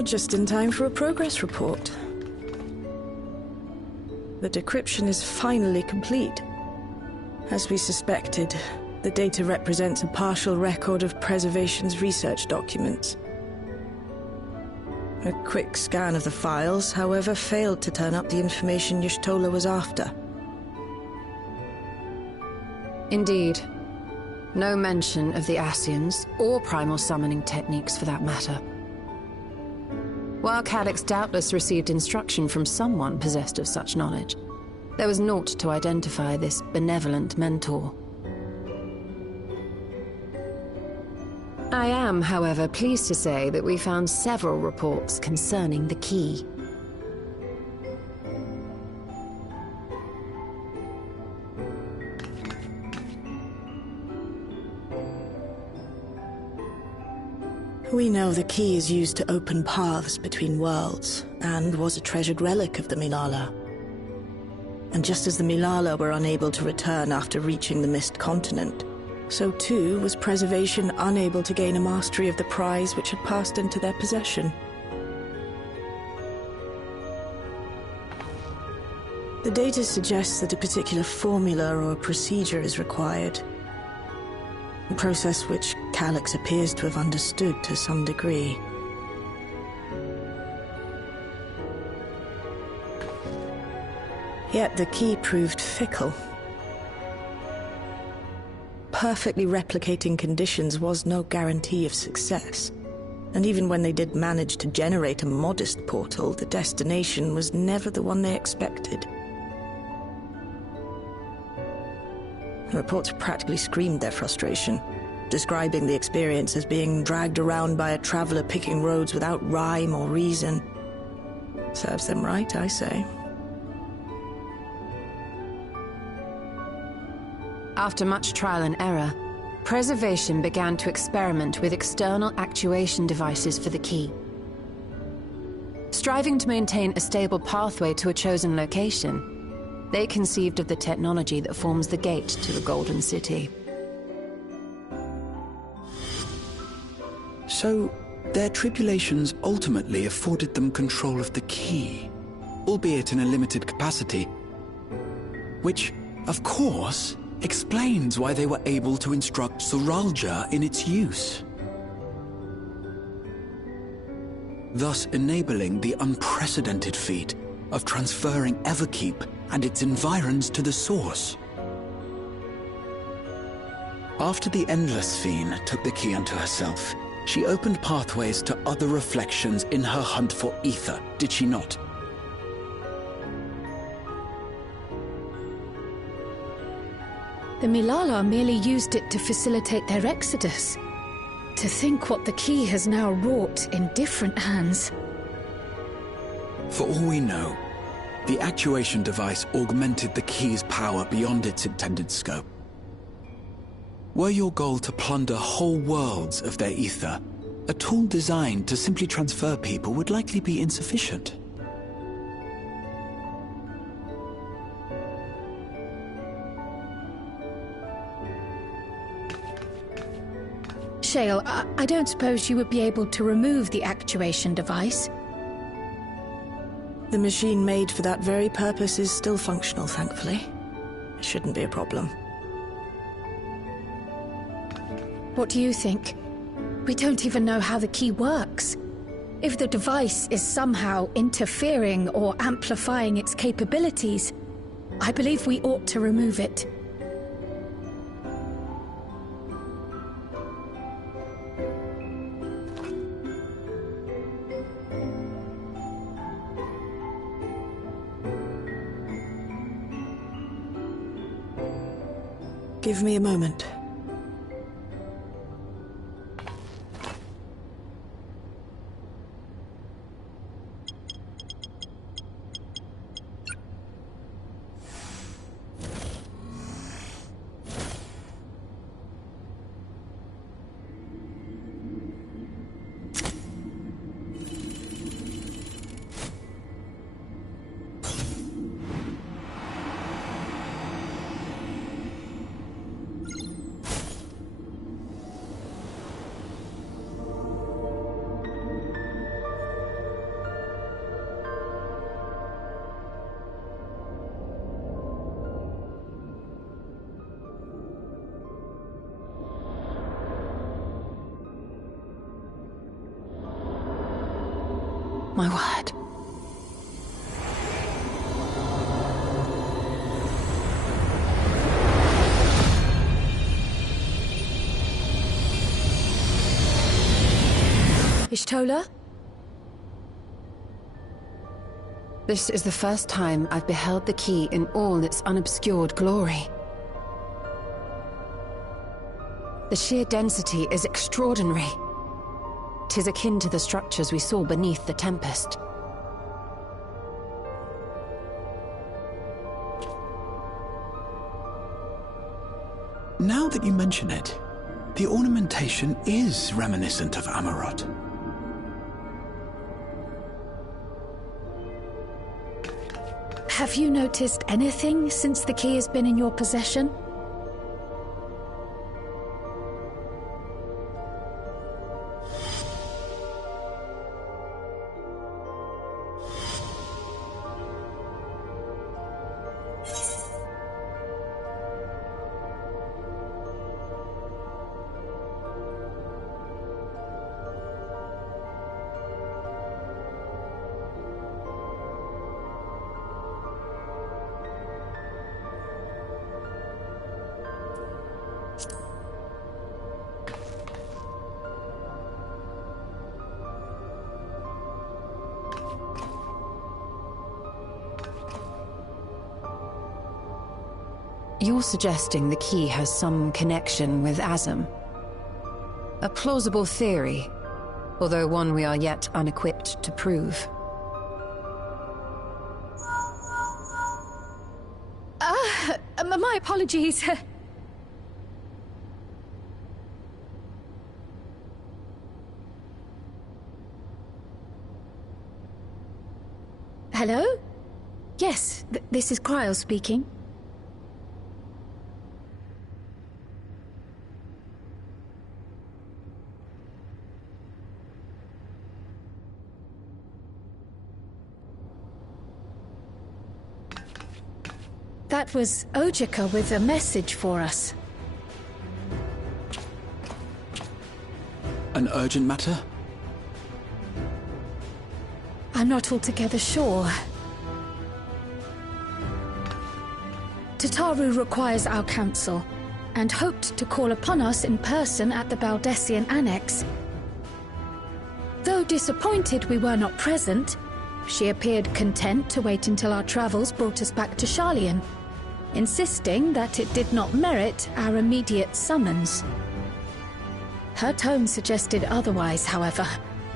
You're just in time for a progress report. The decryption is finally complete. As we suspected, the data represents a partial record of Preservation's research documents. A quick scan of the files, however, failed to turn up the information Y'shtola was after. Indeed. No mention of the Ascians, or primal summoning techniques for that matter. While Calyx doubtless received instruction from someone possessed of such knowledge, there was naught to identify this benevolent mentor. I am, however, pleased to say that we found several reports concerning the key. We know the key is used to open paths between worlds, and was a treasured relic of the Milala. And just as the Milala were unable to return after reaching the Mist Continent, so too was Preservation unable to gain a mastery of the prize which had passed into their possession. The data suggests that a particular formula or procedure is required. A process which Calyx appears to have understood to some degree. Yet the key proved fickle. Perfectly replicating conditions was no guarantee of success. And even when they did manage to generate a modest portal, the destination was never the one they expected. The reports practically screamed their frustration, describing the experience as being dragged around by a traveler picking roads without rhyme or reason. Serves them right, I say. After much trial and error, Preservation began to experiment with external actuation devices for the key. Striving to maintain a stable pathway to a chosen location, they conceived of the technology that forms the gate to the Golden City. So, their tribulations ultimately afforded them control of the key, albeit in a limited capacity, which, of course, explains why they were able to instruct Zoralja in its use, thus enabling the unprecedented feat of transferring Everkeep and its environs to the source. After the Endless Fiend took the key unto herself, she opened pathways to other reflections in her hunt for ether, did she not? The Milala merely used it to facilitate their exodus. To think what the key has now wrought in different hands. For all we know, the actuation device augmented the key's power beyond its intended scope. Were your goal to plunder whole worlds of their ether, a tool designed to simply transfer people would likely be insufficient. Shale, I don't suppose you would be able to remove the actuation device? The machine made for that very purpose is still functional, thankfully. It shouldn't be a problem. What do you think? We don't even know how the key works. If the device is somehow interfering or amplifying its capabilities, I believe we ought to remove it. Give me a moment. my word. Ishtola? This is the first time I've beheld the key in all its unobscured glory. The sheer density is extraordinary. 'Tis akin to the structures we saw beneath the Tempest. Now that you mention it, the ornamentation is reminiscent of Amarot. Have you noticed anything since the key has been in your possession? You're suggesting the key has some connection with Azam. A plausible theory, although one we are yet unequipped to prove. My apologies. Hello? Yes, this is Cryle speaking. That was Ojika with a message for us. An urgent matter? I'm not altogether sure. Tataru requires our counsel, and hoped to call upon us in person at the Baldessian Annex. Though disappointed we were not present, she appeared content to wait until our travels brought us back to Sharlayan, insisting that it did not merit our immediate summons. Her tone suggested otherwise, however,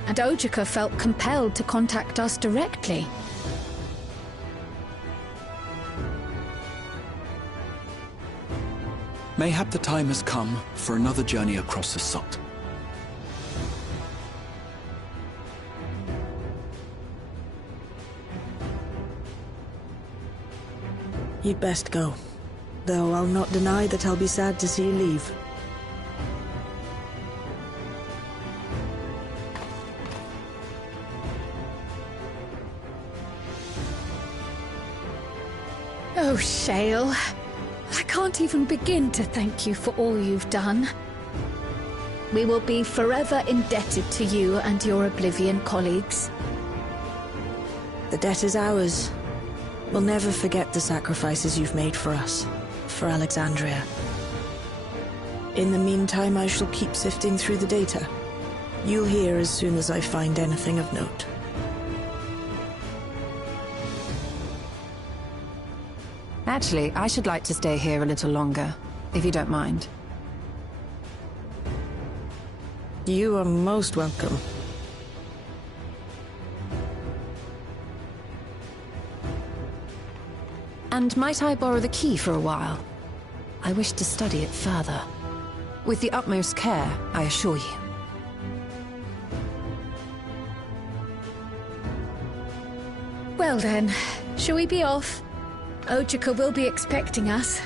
and Ojika felt compelled to contact us directly. Mayhap the time has come for another journey across the Sot. You'd best go. Though I'll not deny that I'll be sad to see you leave. Oh, Shale. I can't even begin to thank you for all you've done. We will be forever indebted to you and your Oblivion colleagues. The debt is ours. We'll never forget the sacrifices you've made for us, for Alexandria. In the meantime, I shall keep sifting through the data. You'll hear as soon as I find anything of note. Actually, I should like to stay here a little longer, if you don't mind. You are most welcome. And might I borrow the key for a while? I wish to study it further. With the utmost care, I assure you. Well then, shall we be off? Ojika will be expecting us.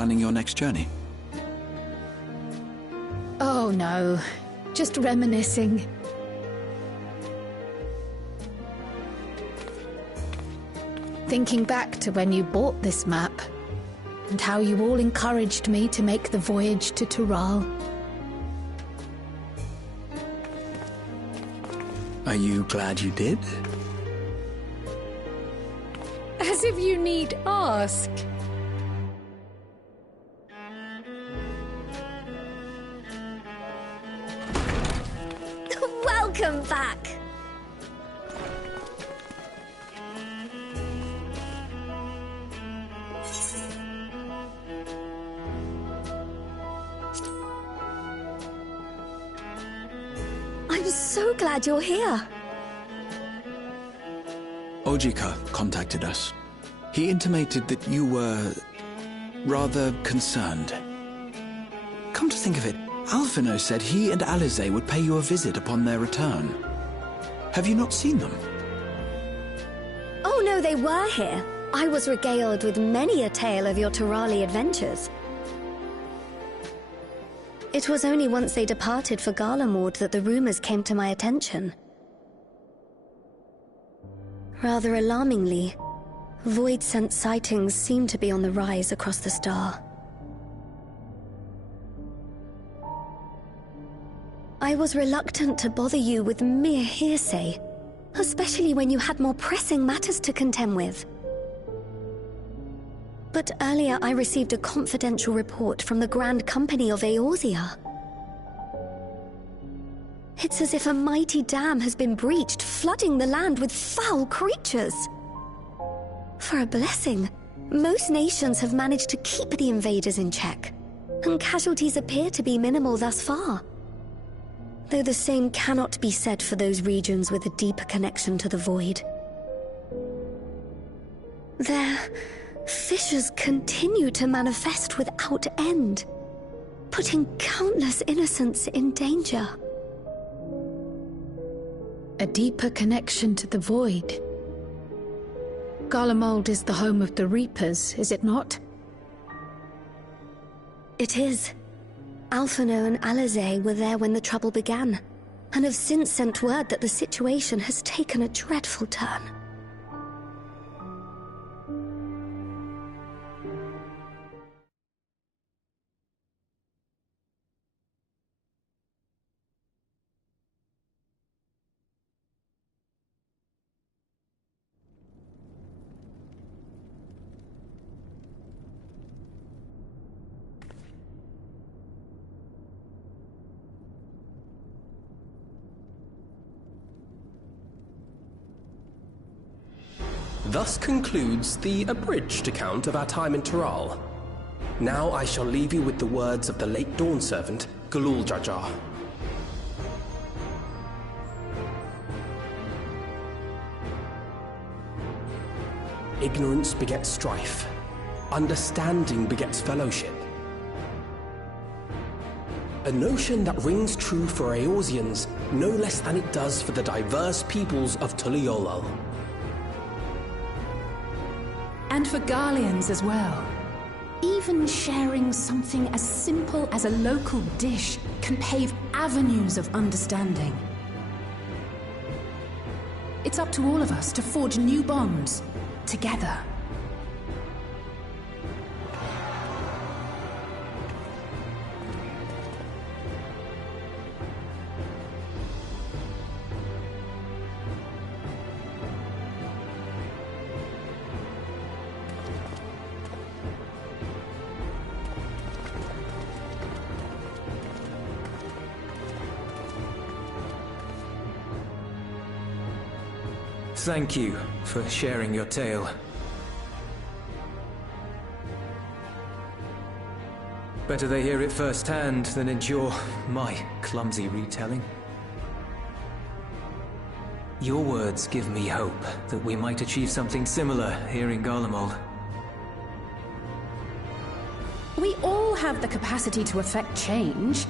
planning your next journey? Oh no, just reminiscing. Thinking back to when you bought this map, and how you all encouraged me to make the voyage to Tural. Are you glad you did? As if you need ask. Welcome back! I'm so glad you're here. Ojika contacted us. He intimated that you were rather concerned. Come to think of it, Alphino said he and Alize would pay you a visit upon their return. Have you not seen them? Oh no, they were here. I was regaled with many a tale of your Turali adventures. It was only once they departed for Garlemord that the rumors came to my attention. Rather alarmingly, void-sent sightings seem to be on the rise across the star. I was reluctant to bother you with mere hearsay, especially when you had more pressing matters to contend with. But earlier I received a confidential report from the Grand Company of Eorzea. It's as if a mighty dam has been breached, flooding the land with foul creatures. For a blessing, most nations have managed to keep the invaders in check, and casualties appear to be minimal thus far. Though the same cannot be said for those regions with a deeper connection to the void. Their fissures continue to manifest without end, putting countless innocents in danger. A deeper connection to the void. Garlemald is the home of the Reapers, is it not? It is. Alphino and Alize were there when the trouble began, and have since sent word that the situation has taken a dreadful turn. Thus concludes the abridged account of our time in Tural. Now I shall leave you with the words of the late Dawn Servant, Galul Jajar. Ignorance begets strife. Understanding begets fellowship. A notion that rings true for Eorzeans no less than it does for the diverse peoples of Tuliolal. And for Garleans as well. Even sharing something as simple as a local dish can pave avenues of understanding. It's up to all of us to forge new bonds, together. Thank you for sharing your tale. Better they hear it firsthand than endure my clumsy retelling. Your words give me hope that we might achieve something similar here in Garlemald. We all have the capacity to affect change.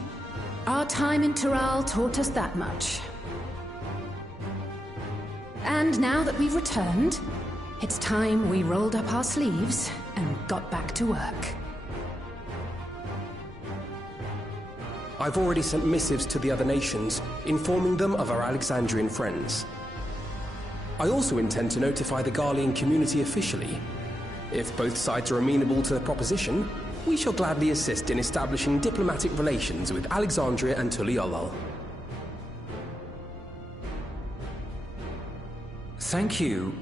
Our time in Tural taught us that much. And now that we've returned, it's time we rolled up our sleeves and got back to work. I've already sent missives to the other nations, informing them of our Alexandrian friends. I also intend to notify the Garlean community officially. If both sides are amenable to the proposition, we shall gladly assist in establishing diplomatic relations with Alexandria and Tuliolol. Thank you.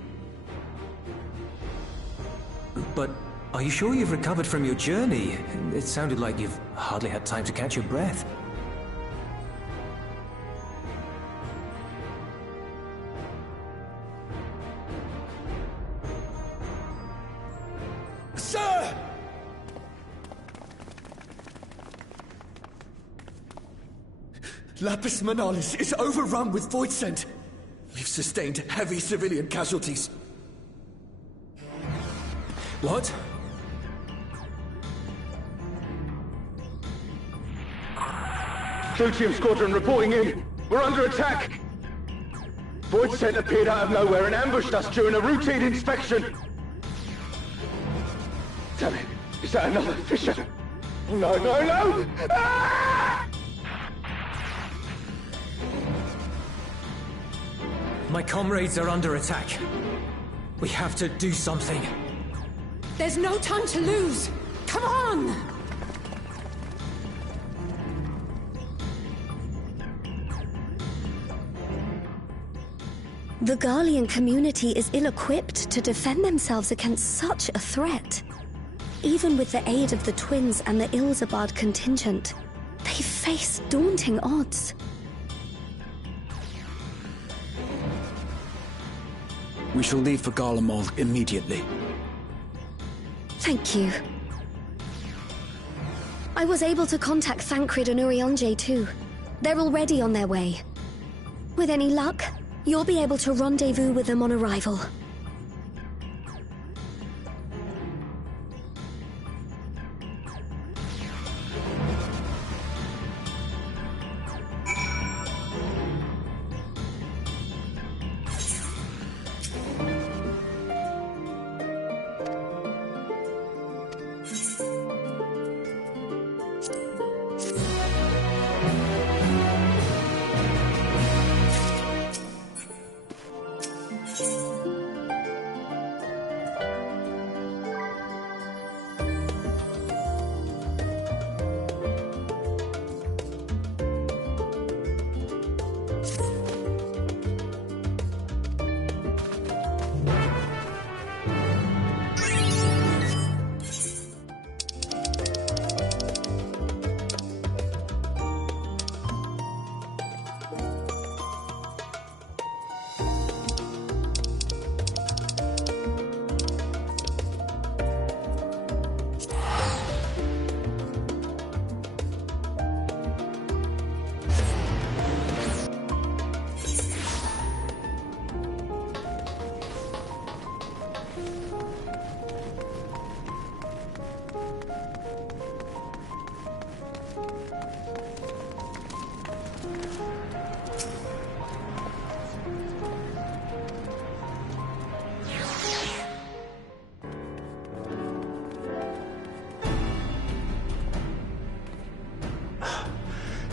But are you sure you've recovered from your journey? It sounded like you've hardly had time to catch your breath. Sir! Lapis Manalis is overrun with void scent. We've sustained heavy civilian casualties. What? Clutium Squadron reporting in. We're under attack. Void scent appeared out of nowhere and ambushed us during a routine inspection. Damn it. Is that another Fisher? No, no, no! Ah! My comrades are under attack. We have to do something. There's no time to lose! Come on! The Garlean community is ill-equipped to defend themselves against such a threat. Even with the aid of the twins and the Ilzabard contingent, they face daunting odds. We shall leave for Garlemald immediately. Thank you. I was able to contact Thancred and Urianger too. They're already on their way. With any luck, you'll be able to rendezvous with them on arrival.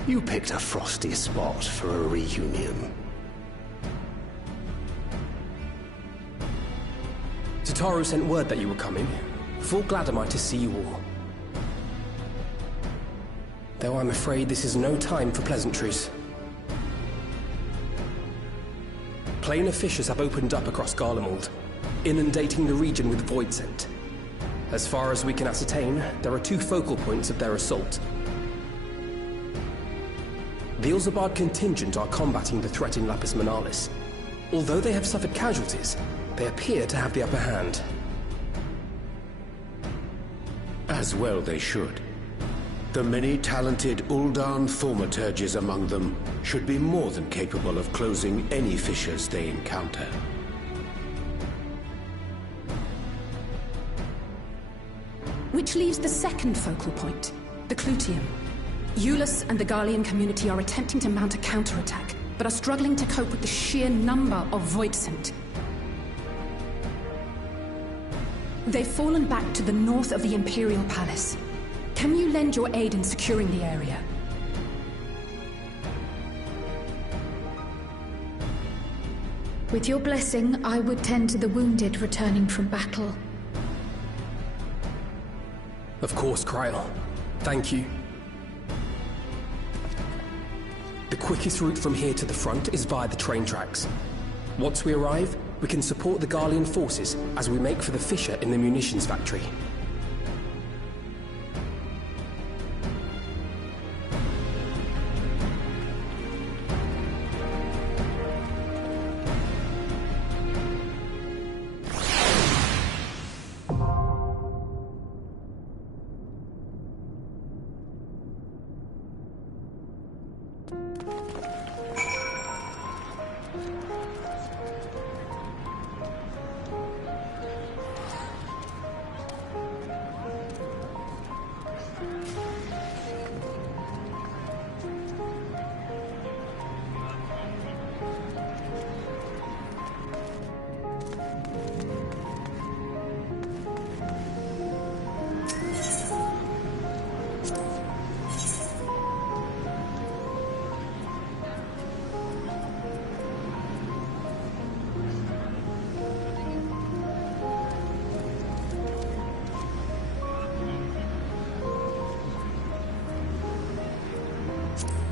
You picked a frosty spot for a reunion. Tataru sent word that you were coming. Full glad am I to see you all. Though I'm afraid this is no time for pleasantries. Planar fissures have opened up across Garlemald, inundating the region with void scent. As far as we can ascertain, there are two focal points of their assault. The Ilzabard contingent are combating the threat in Lapis Manalis. Although they have suffered casualties, they appear to have the upper hand. As well they should. The many talented Uldan thaumaturges among them should be more than capable of closing any fissures they encounter. Which leaves the second focal point, the Clutium. Eulus and the Garlean community are attempting to mount a counterattack, but are struggling to cope with the sheer number of void scent. They've fallen back to the north of the Imperial Palace. Can you lend your aid in securing the area? With your blessing, I would tend to the wounded returning from battle. Of course, Kryl. Thank you. The quickest route from here to the front is via the train tracks. Once we arrive, we can support the Garlean forces as we make for the fissure in the munitions factory.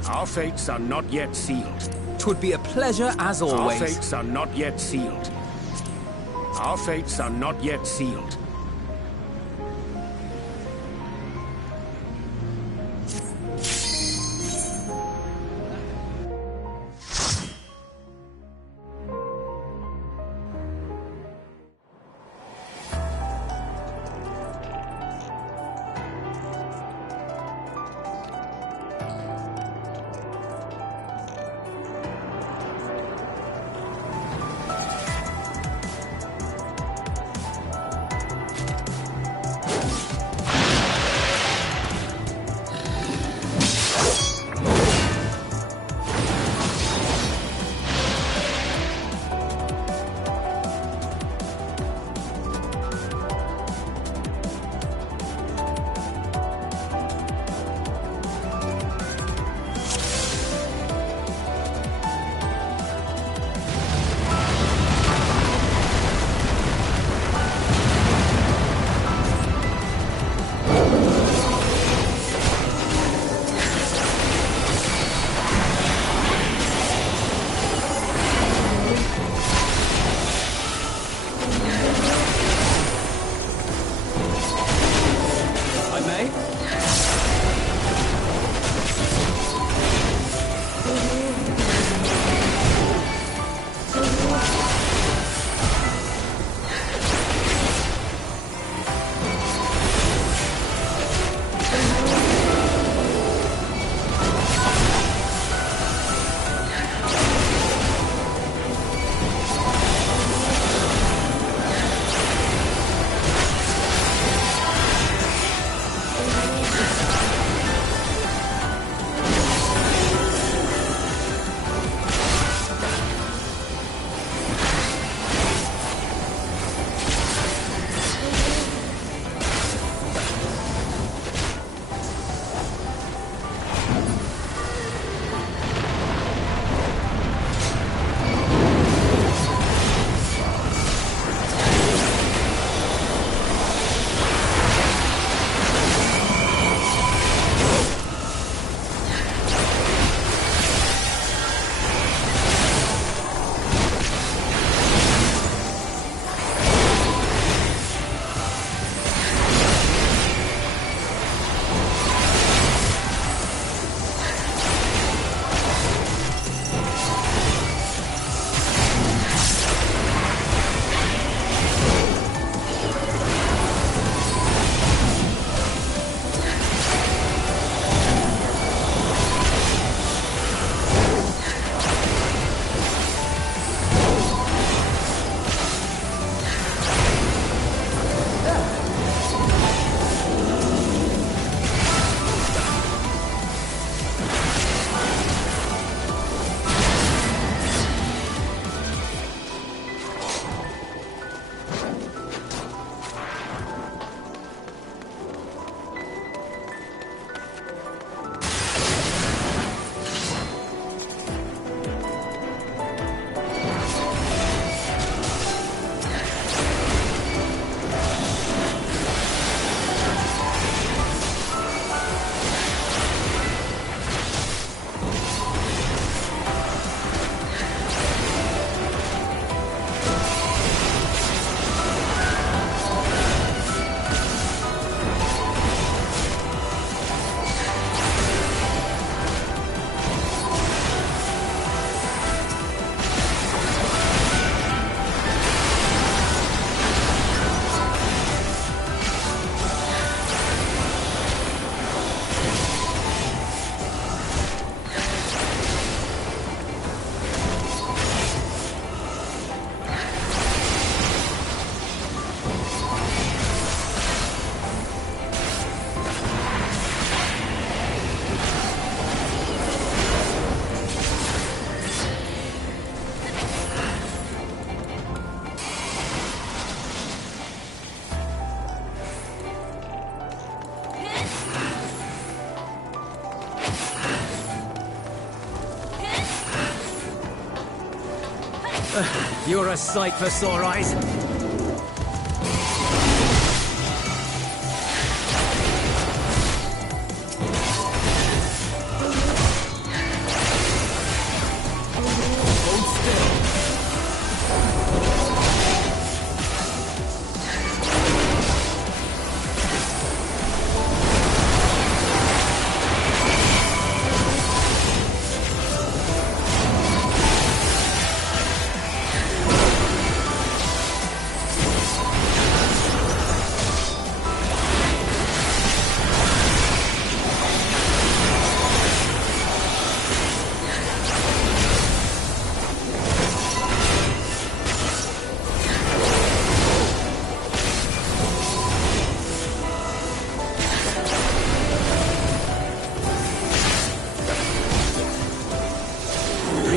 Our fates are not yet sealed. 'Twould be a pleasure as always. Our fates are not yet sealed. Our fates are not yet sealed. You're a sight for sore eyes.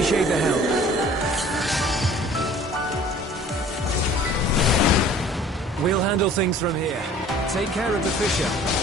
Appreciate the help. We'll handle things from here. Take care of the Fisher.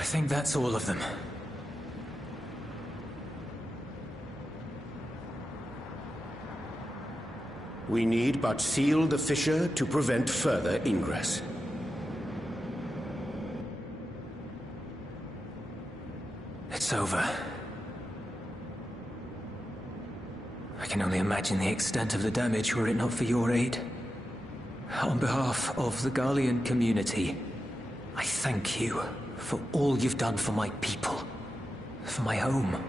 I think that's all of them. We need but seal the fissure to prevent further ingress. It's over. I can only imagine the extent of the damage were it not for your aid. On behalf of the Garlean community, I thank you for all you've done for my people, for my home.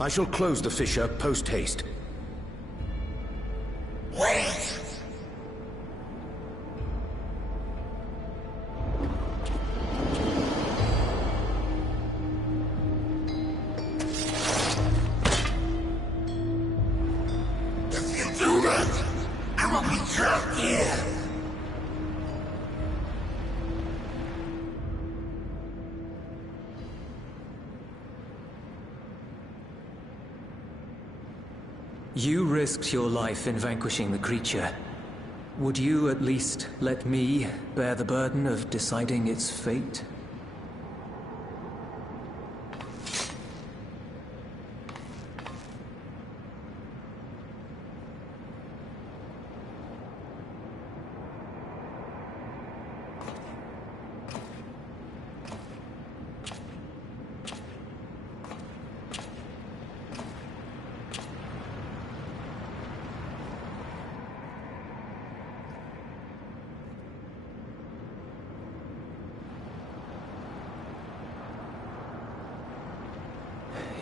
I shall close the fissure post-haste. Wait! If you do that, I will be trapped here. You risked your life in vanquishing the creature. Would you at least let me bear the burden of deciding its fate?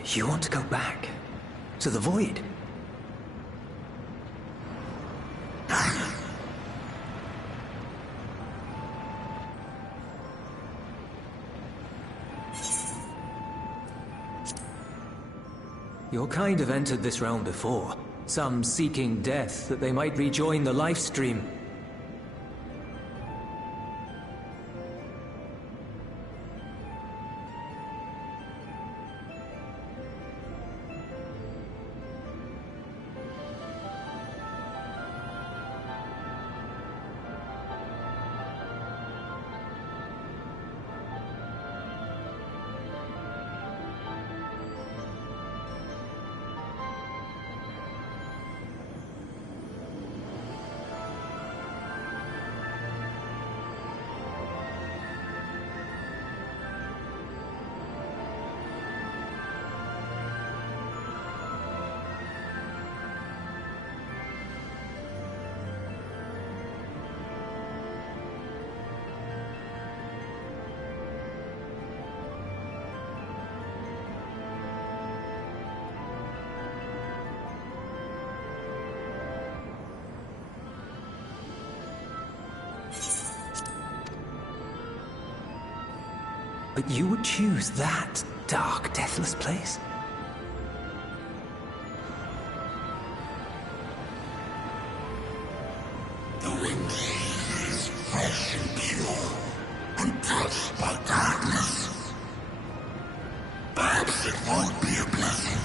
You want to go back? To the Void? Your kind have entered this realm before. Some seeking death that they might rejoin the life stream. But you would choose that dark, deathless place? The wind is fresh and pure, untouched by darkness. Perhaps it won't be a blessing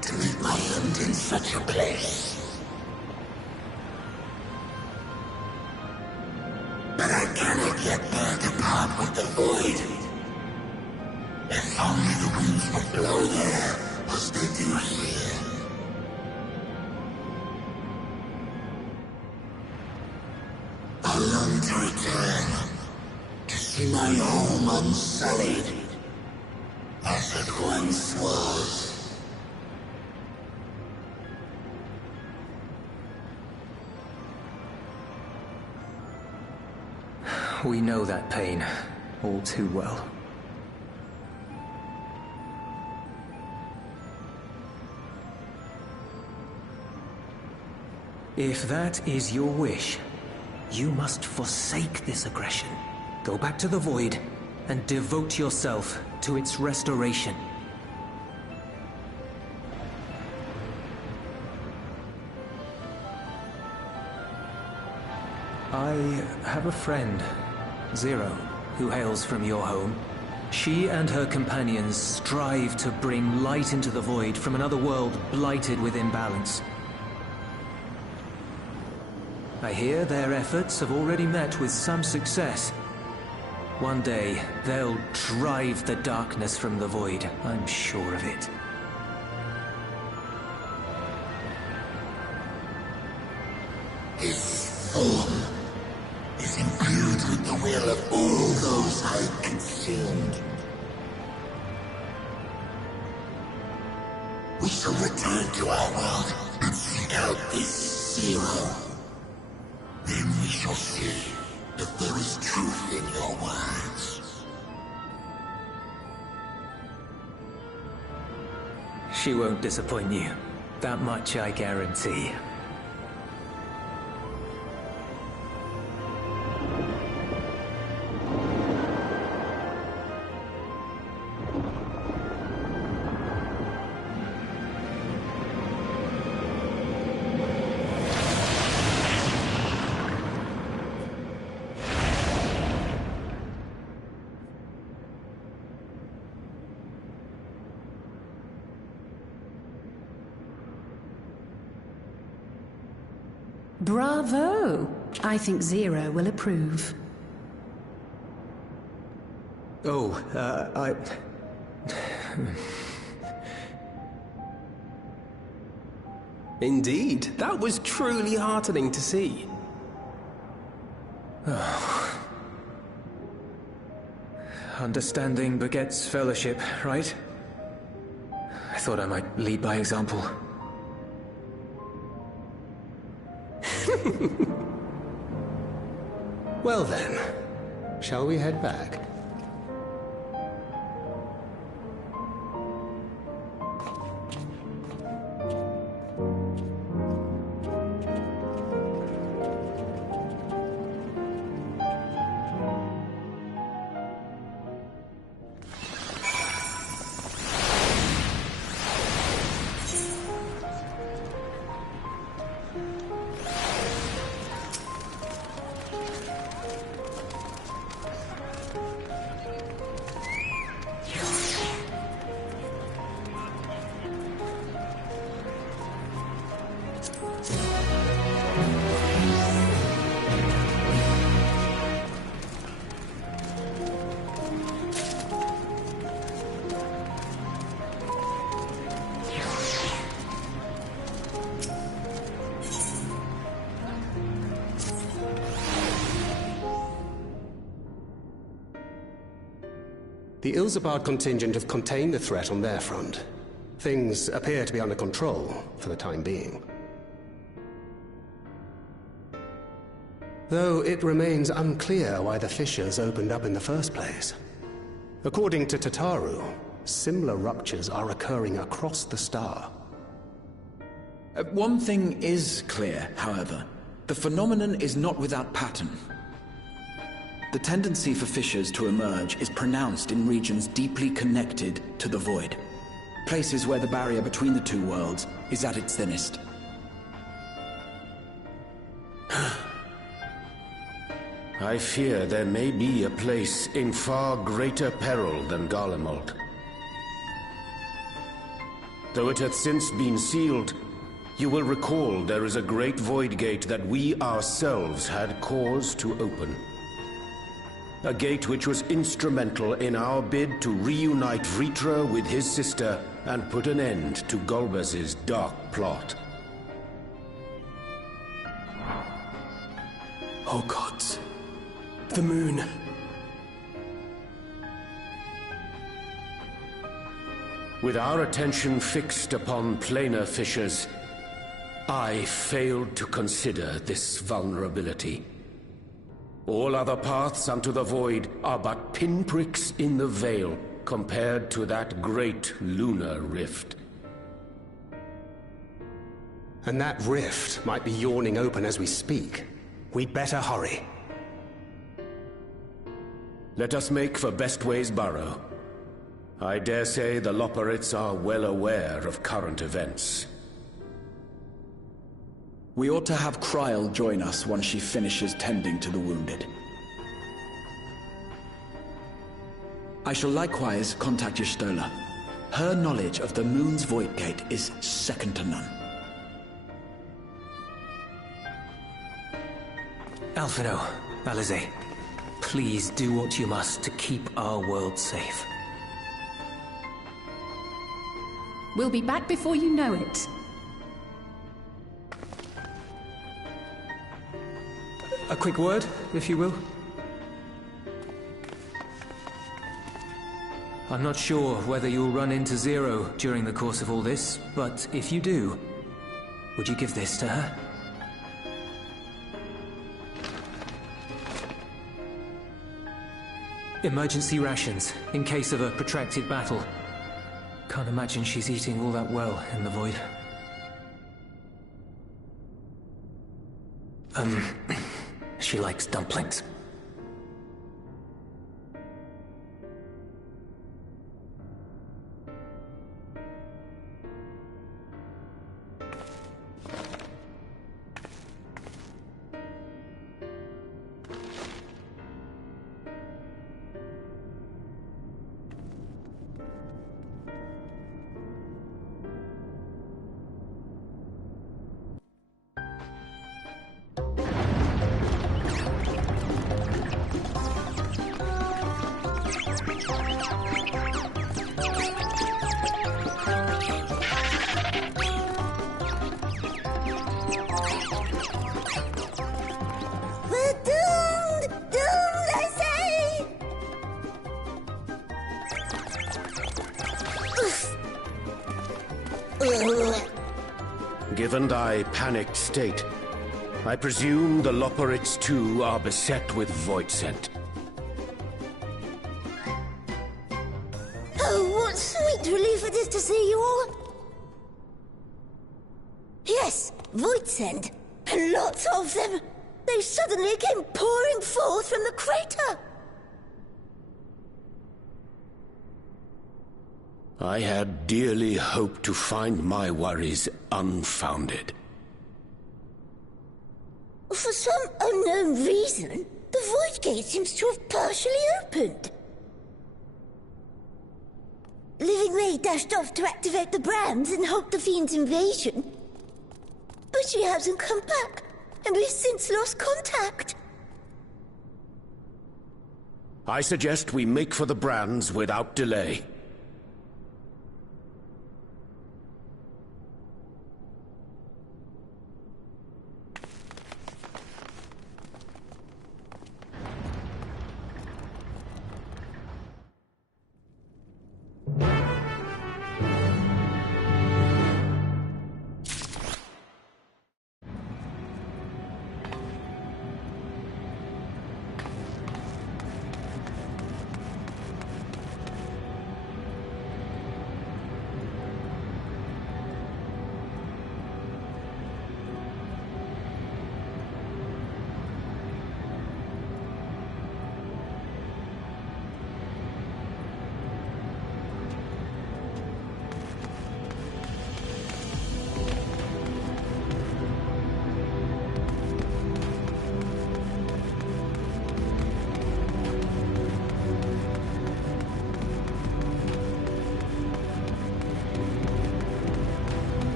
to meet my end in such a place. But I cannot get there to part with the Void. If only the winds would blow there, as they do here. I long to return, to see my home unsullied, as it once was. We know that pain all too well. If that is your wish, you must forsake this aggression. Go back to the Void and devote yourself to its restoration. I have a friend, Zero, who hails from your home. She and her companions strive to bring light into the void from another world blighted with imbalance. I hear their efforts have already met with some success. One day, they'll drive the darkness from the void, I'm sure of it. His soul is imbued with the will of all those I consumed. We shall return to our world and seek out this zero. Then we shall see if there is truth in your words. She won't disappoint you. That much I guarantee. Bravo! I think Zero will approve. Oh, Indeed, that was truly heartening to see. Understanding begets fellowship, right? I thought I might lead by example. Well then, shall we head back? The Ilzabard contingent have contained the threat on their front. Things appear to be under control, for the time being. Though it remains unclear why the fissures opened up in the first place. According to Tataru, similar ruptures are occurring across the star. One thing is clear, however. The phenomenon is not without pattern. The tendency for fissures to emerge is pronounced in regions deeply connected to the void. Places where the barrier between the two worlds is at its thinnest. I fear there may be a place in far greater peril than Garlemald. Though it hath since been sealed, you will recall there is a great void gate that we ourselves had cause to open. A gate which was instrumental in our bid to reunite Vritra with his sister and put an end to Golbez's dark plot. Oh gods. The moon. With our attention fixed upon planar fissures, I failed to consider this vulnerability. All other paths unto the void are but pinpricks in the veil compared to that great lunar rift. And that rift might be yawning open as we speak. We'd better hurry. Let us make for Bestway's burrow. I dare say the Loporrits are well aware of current events. We ought to have Kryl join us once she finishes tending to the wounded. I shall likewise contact Y'shtola. Her knowledge of the moon's void gate is second to none. Alphino, Alize, please do what you must to keep our world safe. We'll be back before you know it. A quick word, if you will. I'm not sure whether you'll run into Zero during the course of all this, but if you do, would you give this to her? Emergency rations, in case of a protracted battle. Can't imagine she's eating all that well in the void. She likes dumplings. Given thy panicked state, I presume the Loporrits too are beset with void scent. Oh, what sweet relief it is to see you all! Yes, void scent, and lots of them. They suddenly came pouring forth from the crater. I had dearly hoped to find my worries unfounded. For some unknown reason, the void gate seems to have partially opened. Living May dashed off to activate the brands and halt the Fiend's invasion. But she hasn't come back, and we've since lost contact. I suggest we make for the brands without delay.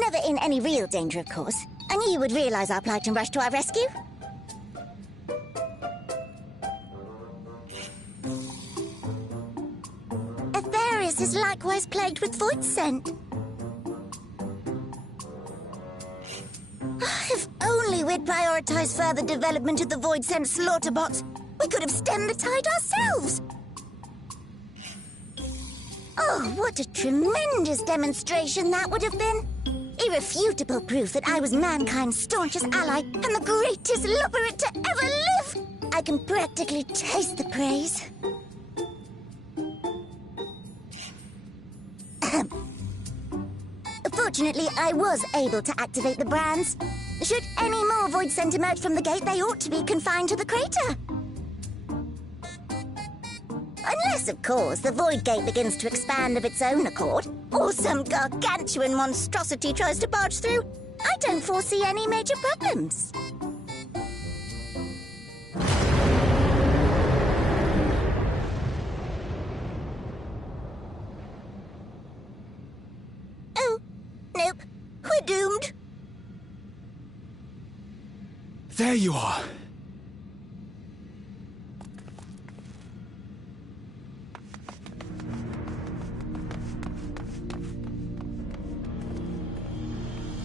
Never in any real danger, of course. I knew you would realize our plight and rush to our rescue. Aetherius is likewise plagued with void scent. If only we'd prioritized further development of the void scent slaughter bots, we could have stemmed the tide ourselves. Oh, what a tremendous demonstration that would have been. Irrefutable proof that I was mankind's staunchest ally and the greatest lubberite to ever live. I can practically taste the praise. Fortunately, I was able to activate the brands. Should any more void scent emerge from the gate, they ought to be confined to the crater. Unless, of course, the void gate begins to expand of its own accord, or some gargantuan monstrosity tries to barge through, I don't foresee any major problems. Oh, nope. We're doomed. There you are.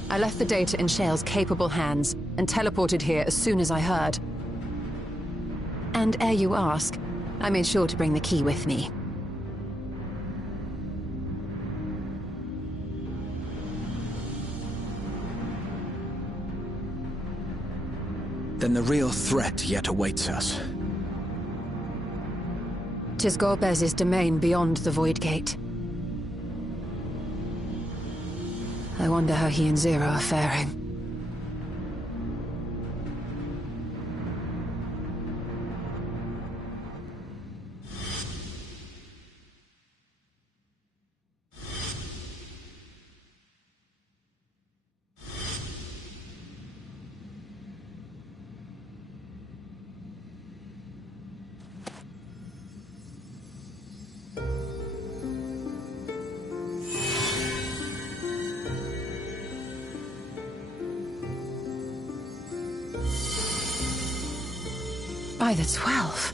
I left the data in Shale's capable hands and teleported here as soon as I heard. And ere you ask, I made sure to bring the key with me. Then the real threat yet awaits us. 'Tis Gorbez's domain beyond the Void Gate. I wonder how he and Zero are faring. By the 12.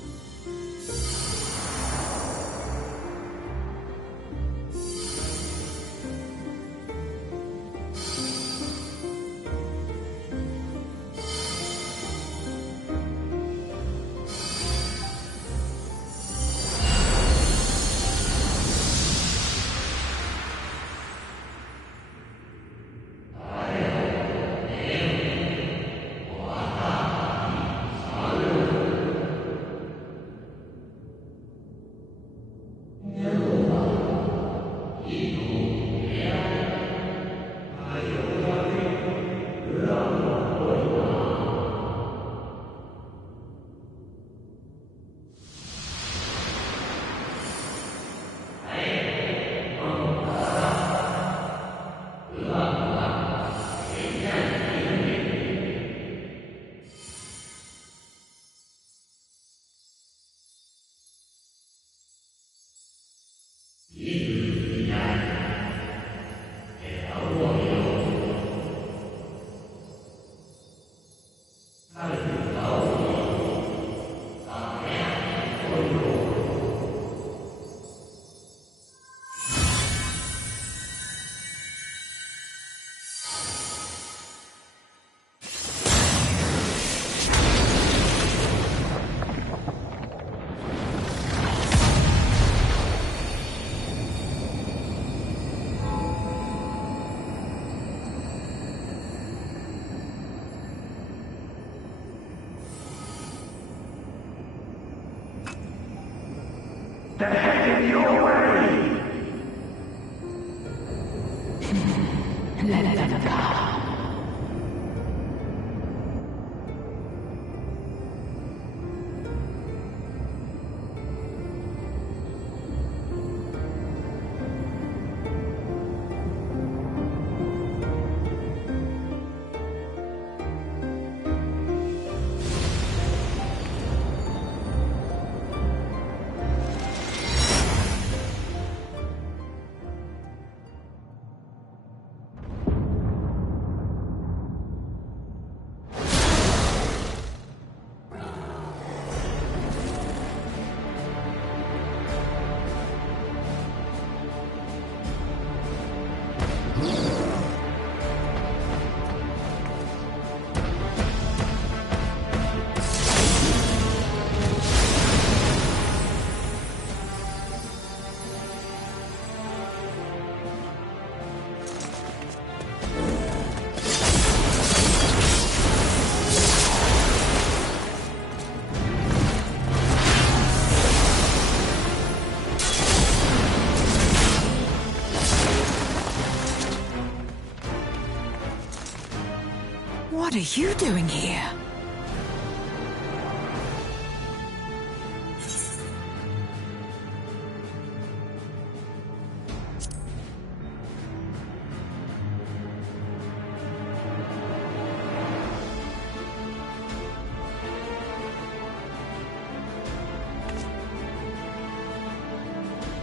What are you doing here?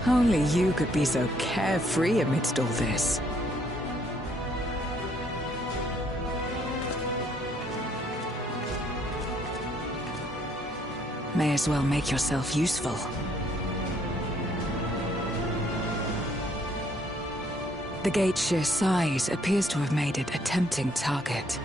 Only you could be so carefree amidst all this. May as well make yourself useful. The gate's sheer size appears to have made it a tempting target.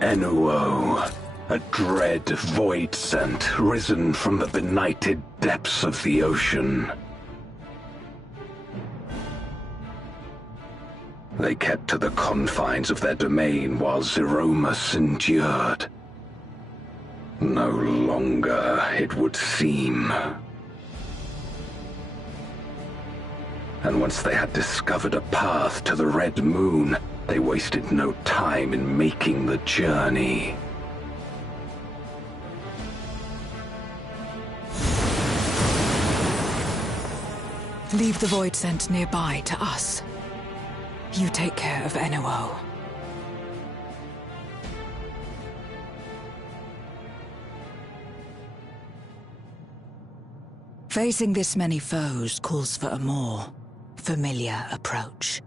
Enuo, a dread void scent risen from the benighted depths of the ocean. They kept to the confines of their domain while Zeromus endured. No longer, it would seem. And once they had discovered a path to the Red Moon, they wasted no time in making the journey. Leave the void scent nearby to us. You take care of Enuo. Facing this many foes calls for a more familiar approach.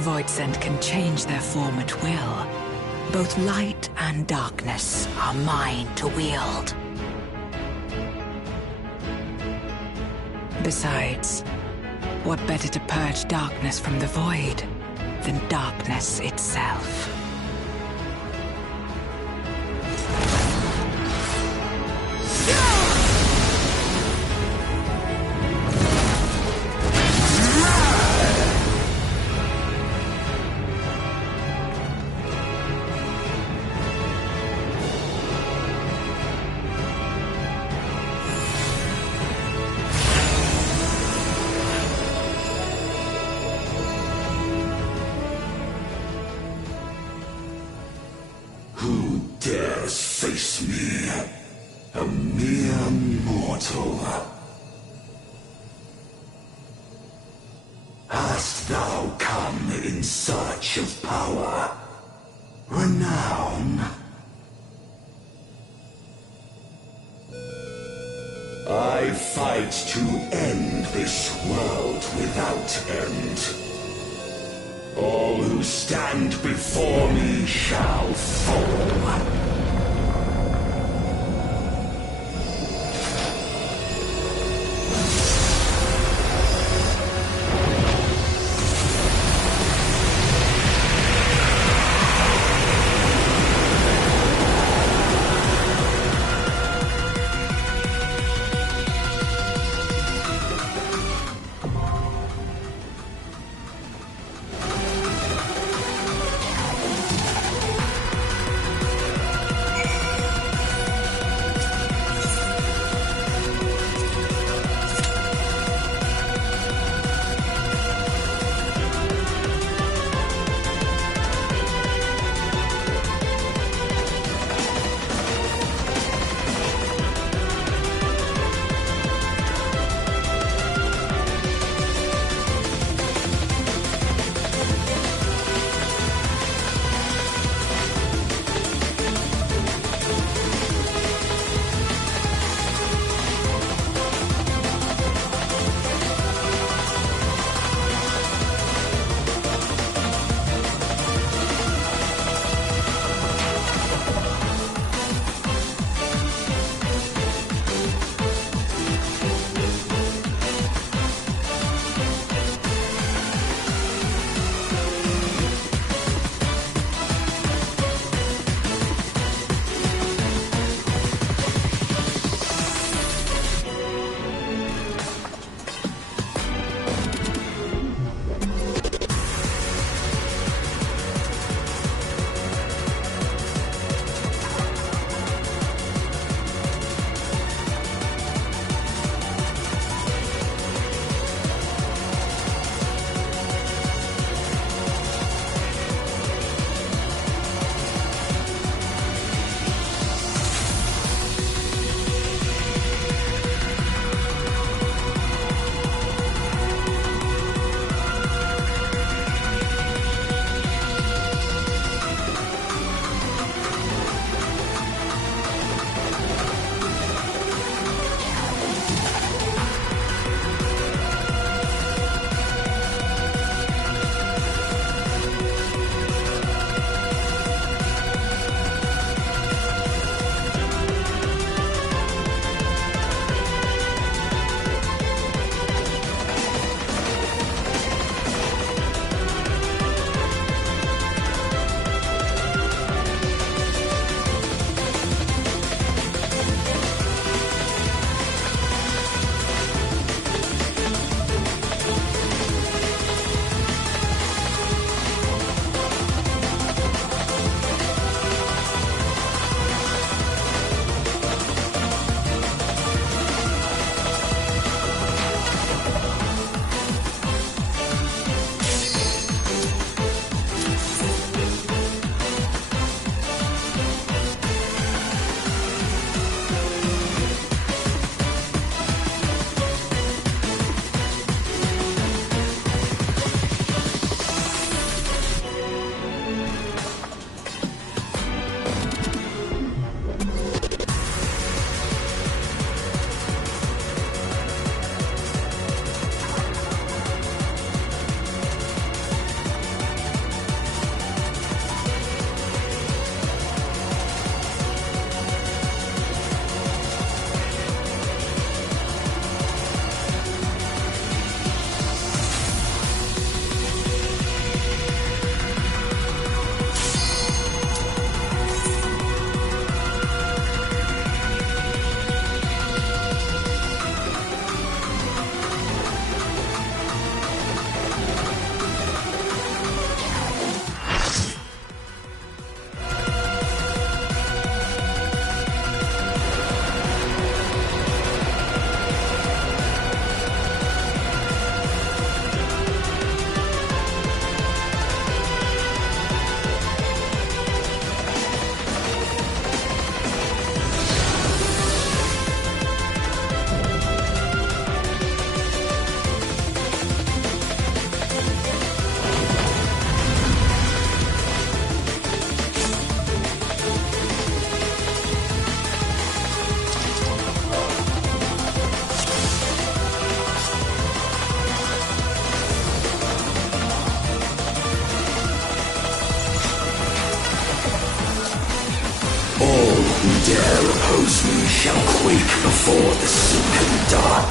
Void scent can change their form at will. Both light and darkness are mine to wield. Besides, what better to purge darkness from the void than darkness itself? Who dares face me? A mere mortal. Hast thou come in search of power? Renown? I fight to end this world without end. All who stand before me shall fall. shall quake before the silken dark.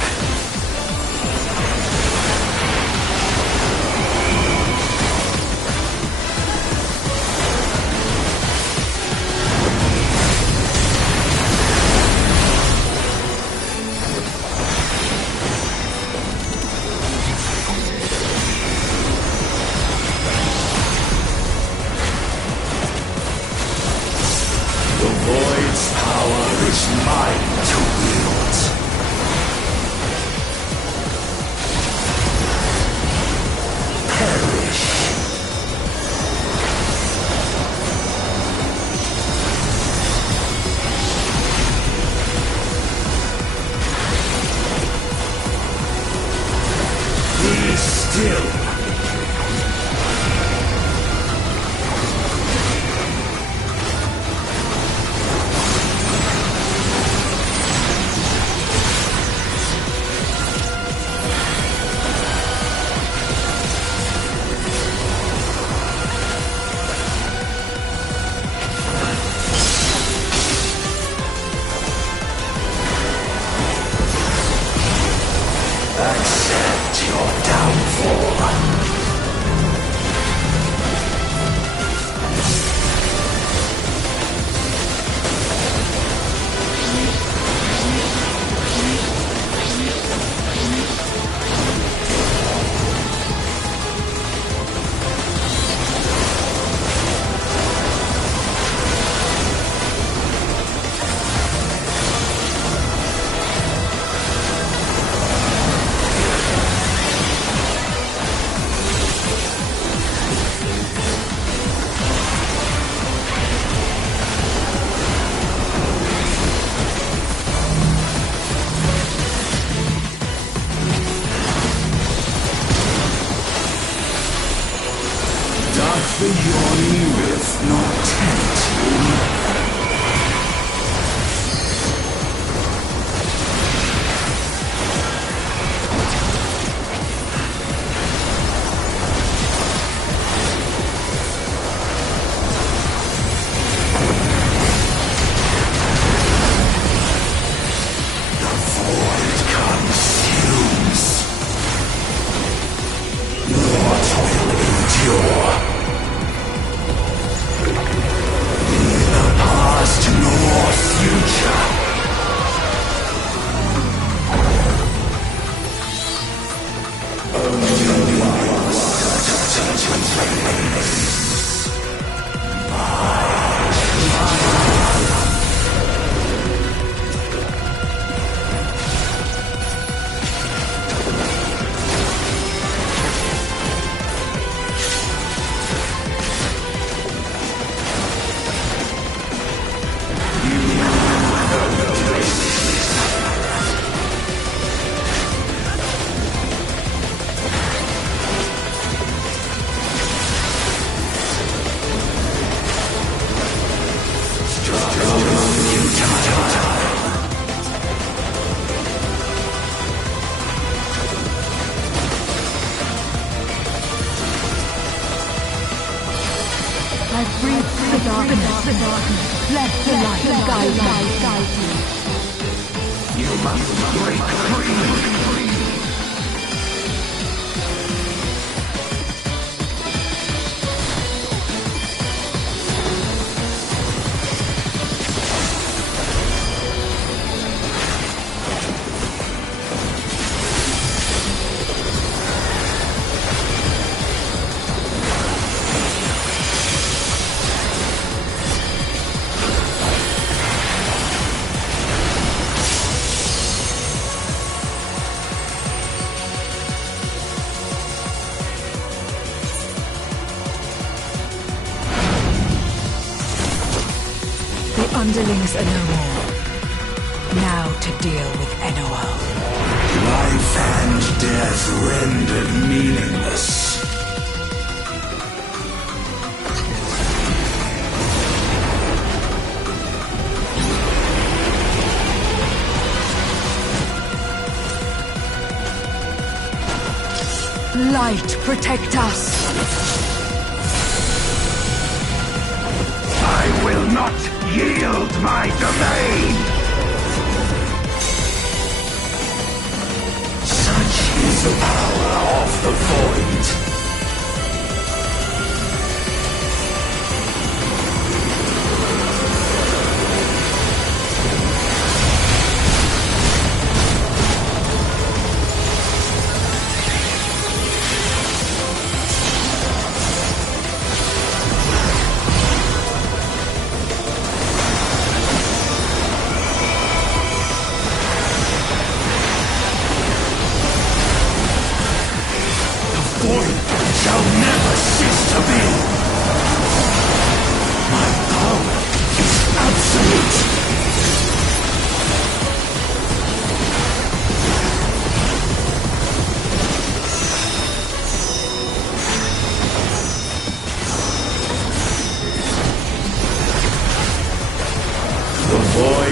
The yawning rift not tempt you. The void consumes. What will endure? Past nor future. Only one certainty. I breathe the darkness. Let the light guide you. You must break free. The underlings are no more. Now to deal with NOL. Life and death rendered meaningless. Light, protect us! I will not yield my domain! the power of the void.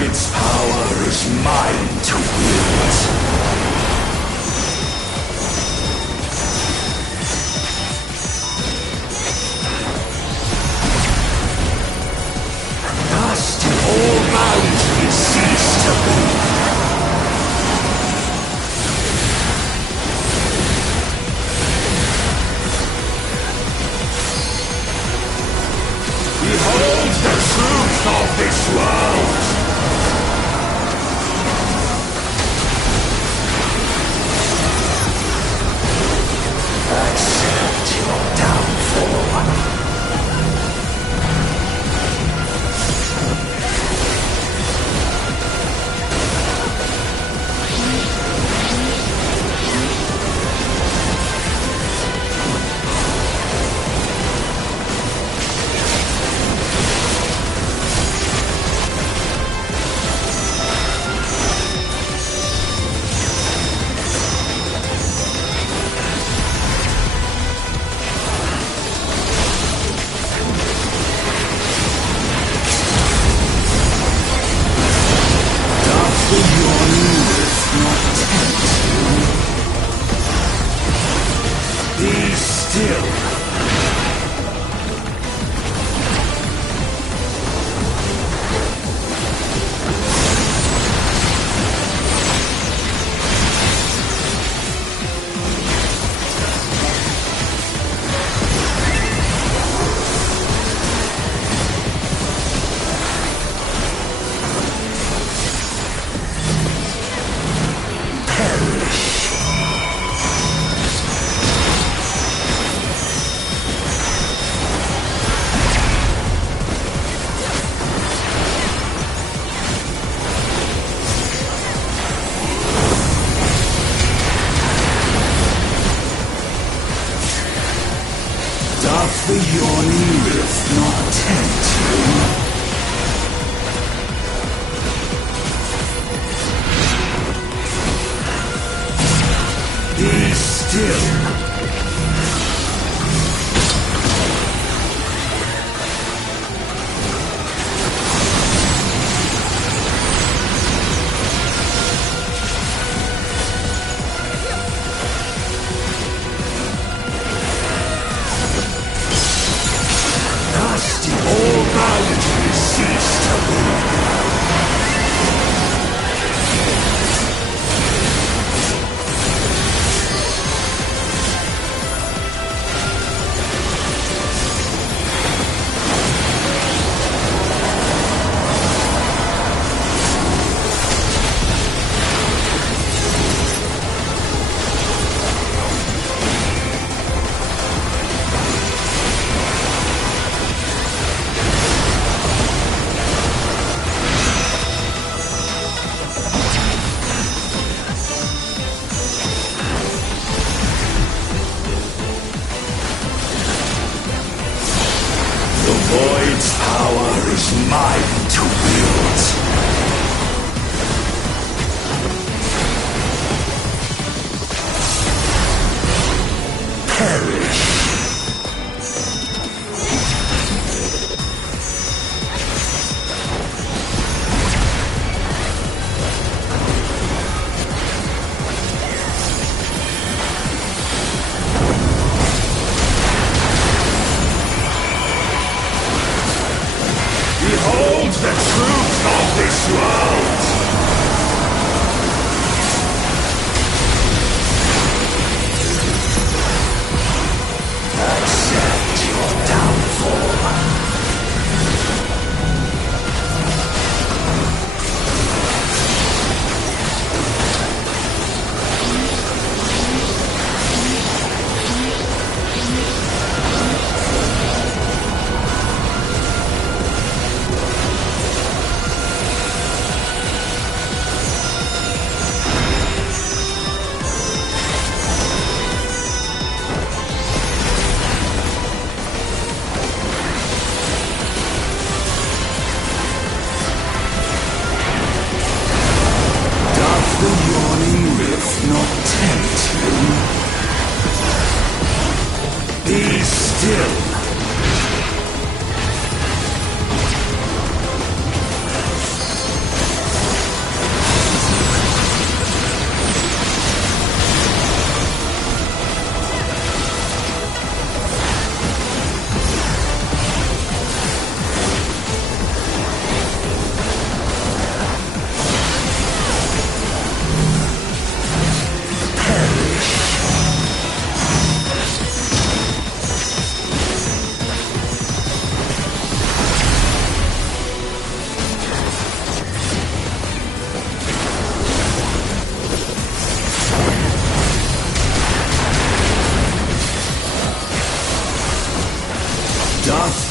Its power is mine to wield. Thus do all boundaries cease to be. Behold the truth of this world! Accept your downfall. Be still. Doth the yawning rift not tempt you? Be still. All boundaries cease to be.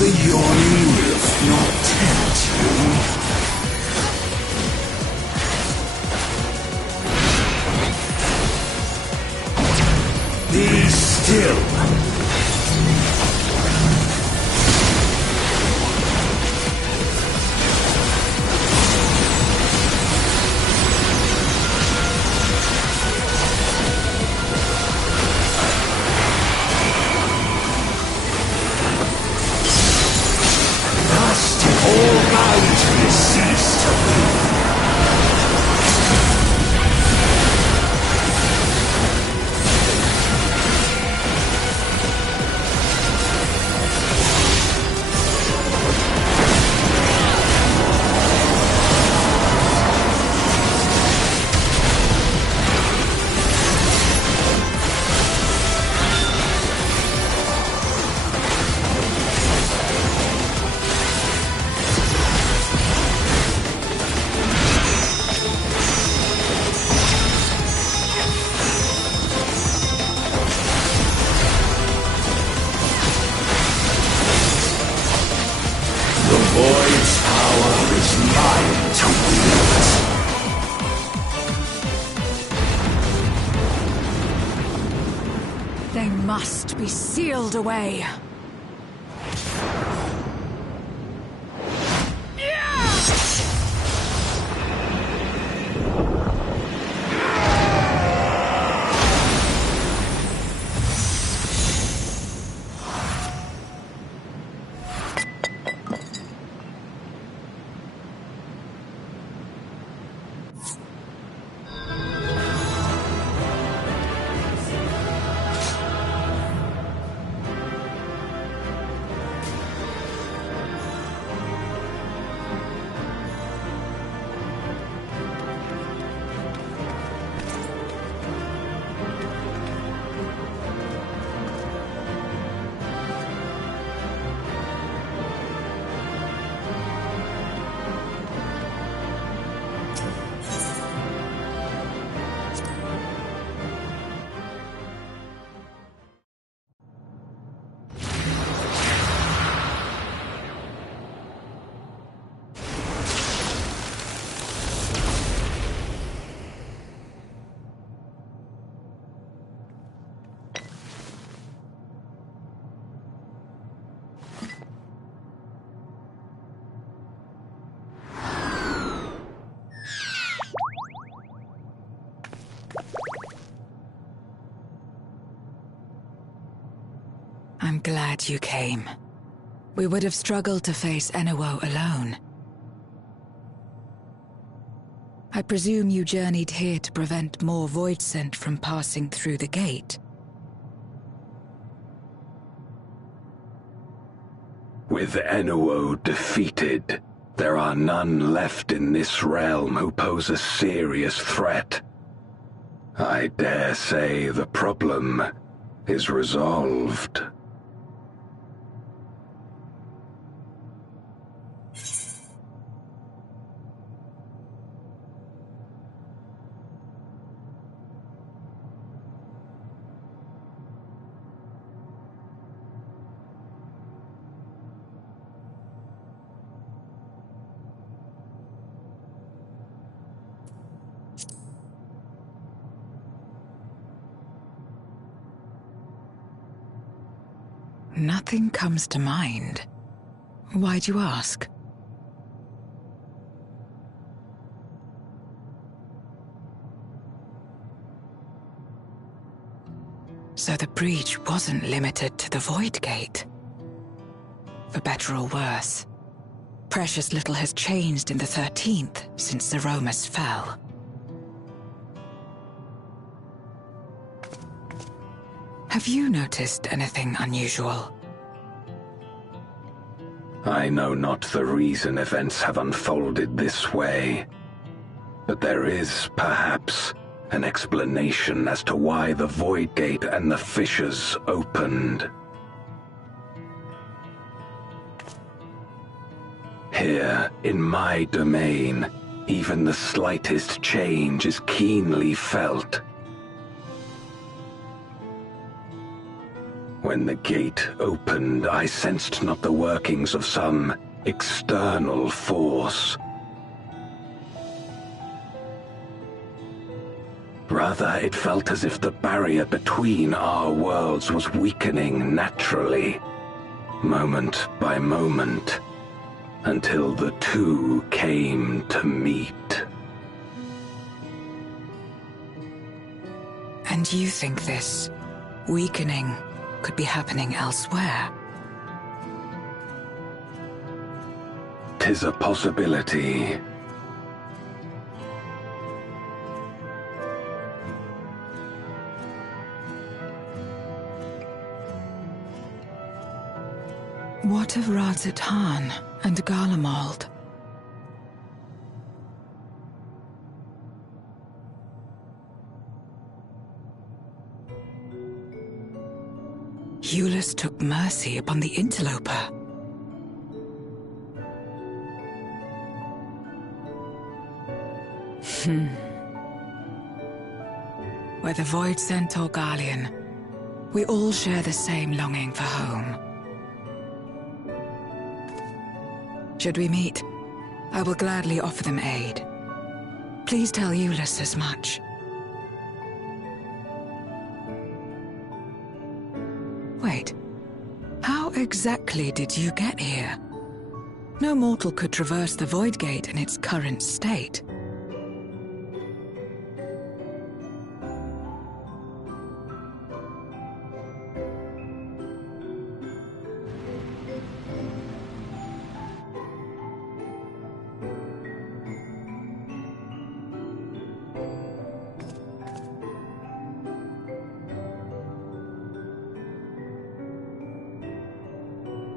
The yawning will not tempt you. Be still. They must be sealed away. I'm glad you came. We would have struggled to face Enuo alone. I presume you journeyed here to prevent more Voidsent from passing through the gate. With Enuo defeated, there are none left in this realm who pose a serious threat. I dare say the problem is resolved. Nothing comes to mind. Why'd you ask? So the breach wasn't limited to the Void Gate. For better or worse, precious little has changed in the 13th since the Romus fell. Have you noticed anything unusual? I know not the reason events have unfolded this way, but there is, perhaps, an explanation as to why the Void Gate and the fissures opened. Here, in my domain, even the slightest change is keenly felt. When the gate opened, I sensed not the workings of some external force. Rather, it felt as if the barrier between our worlds was weakening naturally, moment by moment, until the two came to meet. And you think this weakening could be happening elsewhere? 'Tis a possibility. What of Radz-at-Han and Garlemald? Eulus took mercy upon the interloper. Whether Voidsent or Garlean, we all share the same longing for home. Should we meet, I will gladly offer them aid. Please tell Eulus as much. Wait, how exactly did you get here? No mortal could traverse the Void Gate in its current state.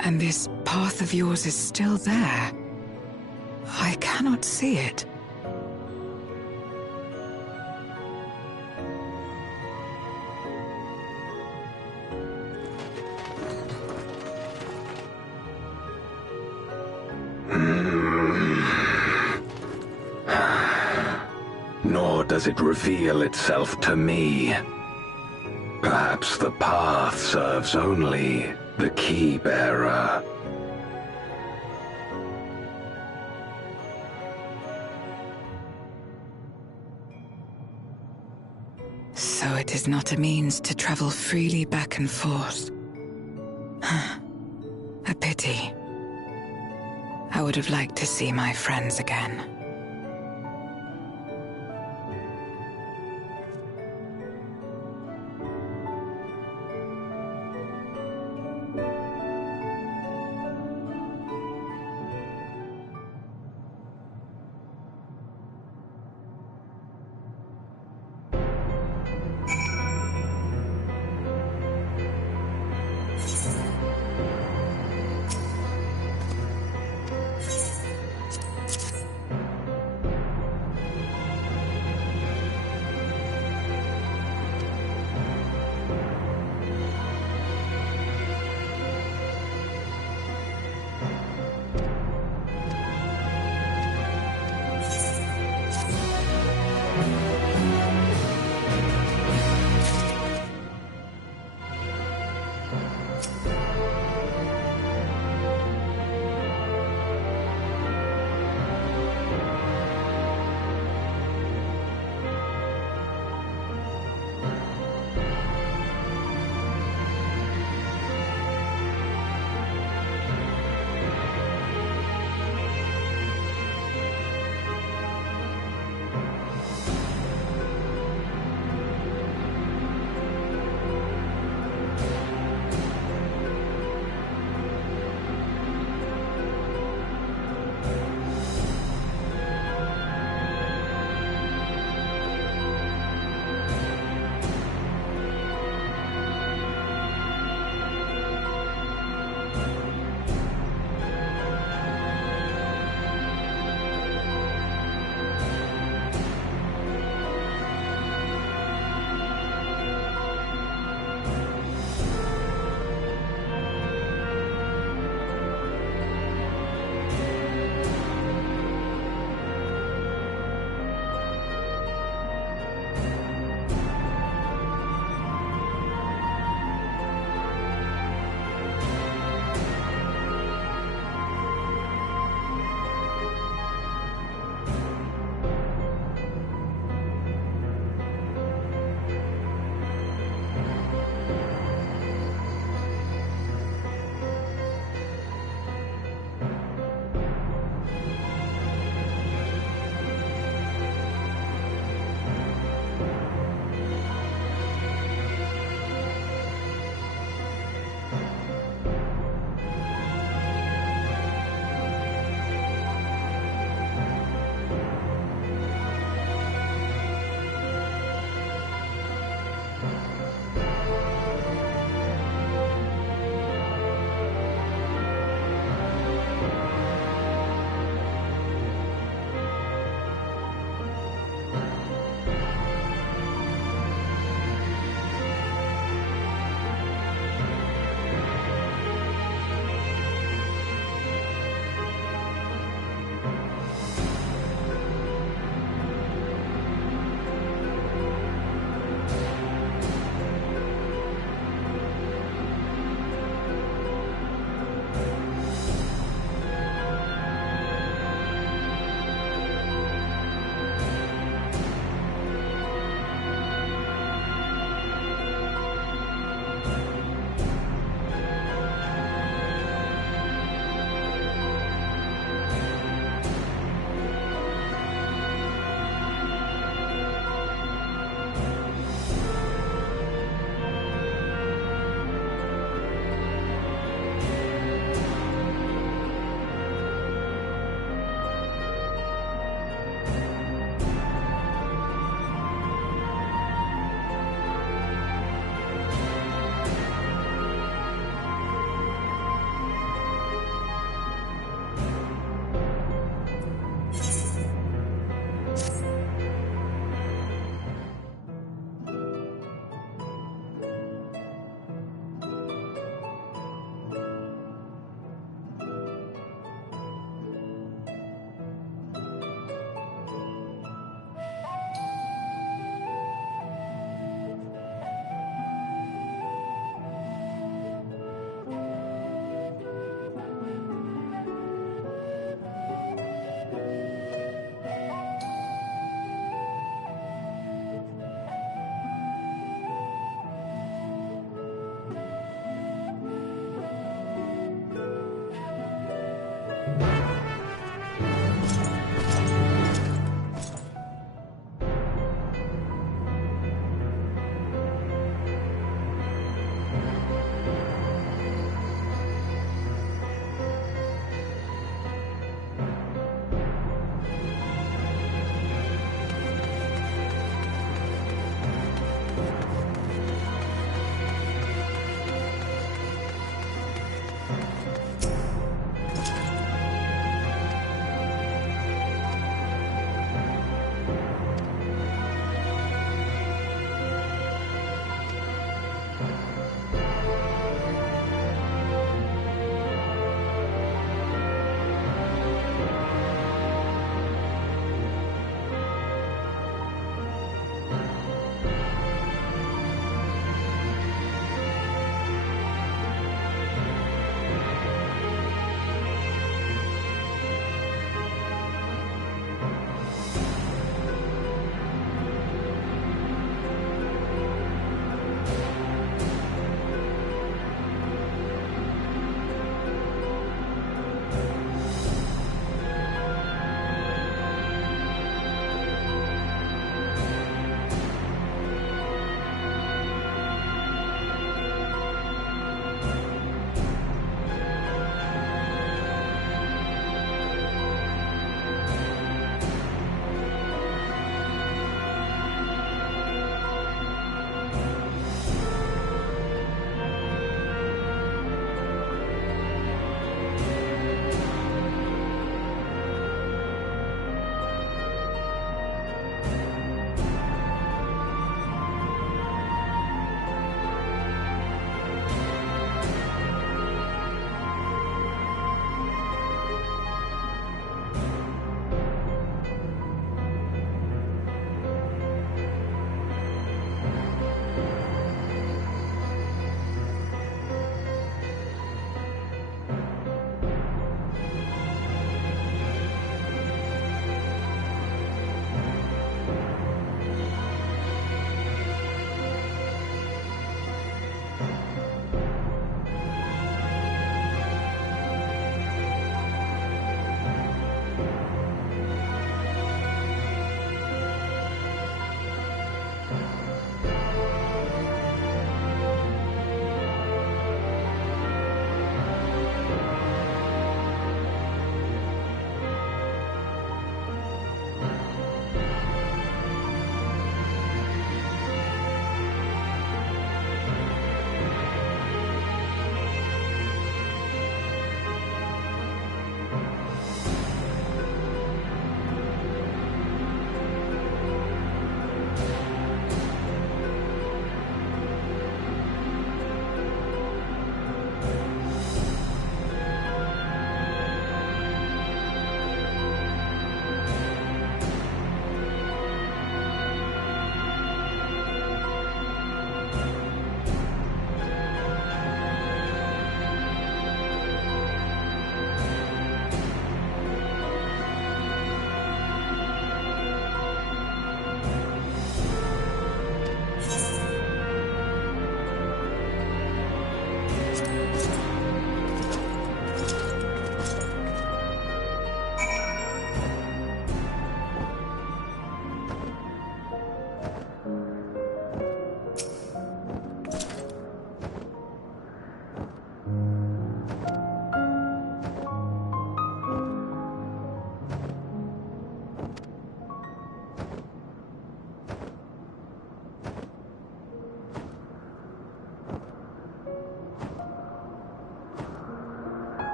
And this path of yours is still there. I cannot see it. Nor does it reveal itself to me. Perhaps the path serves only the key-bearer. So it is not a means to travel freely back and forth. A pity. I would have liked to see my friends again.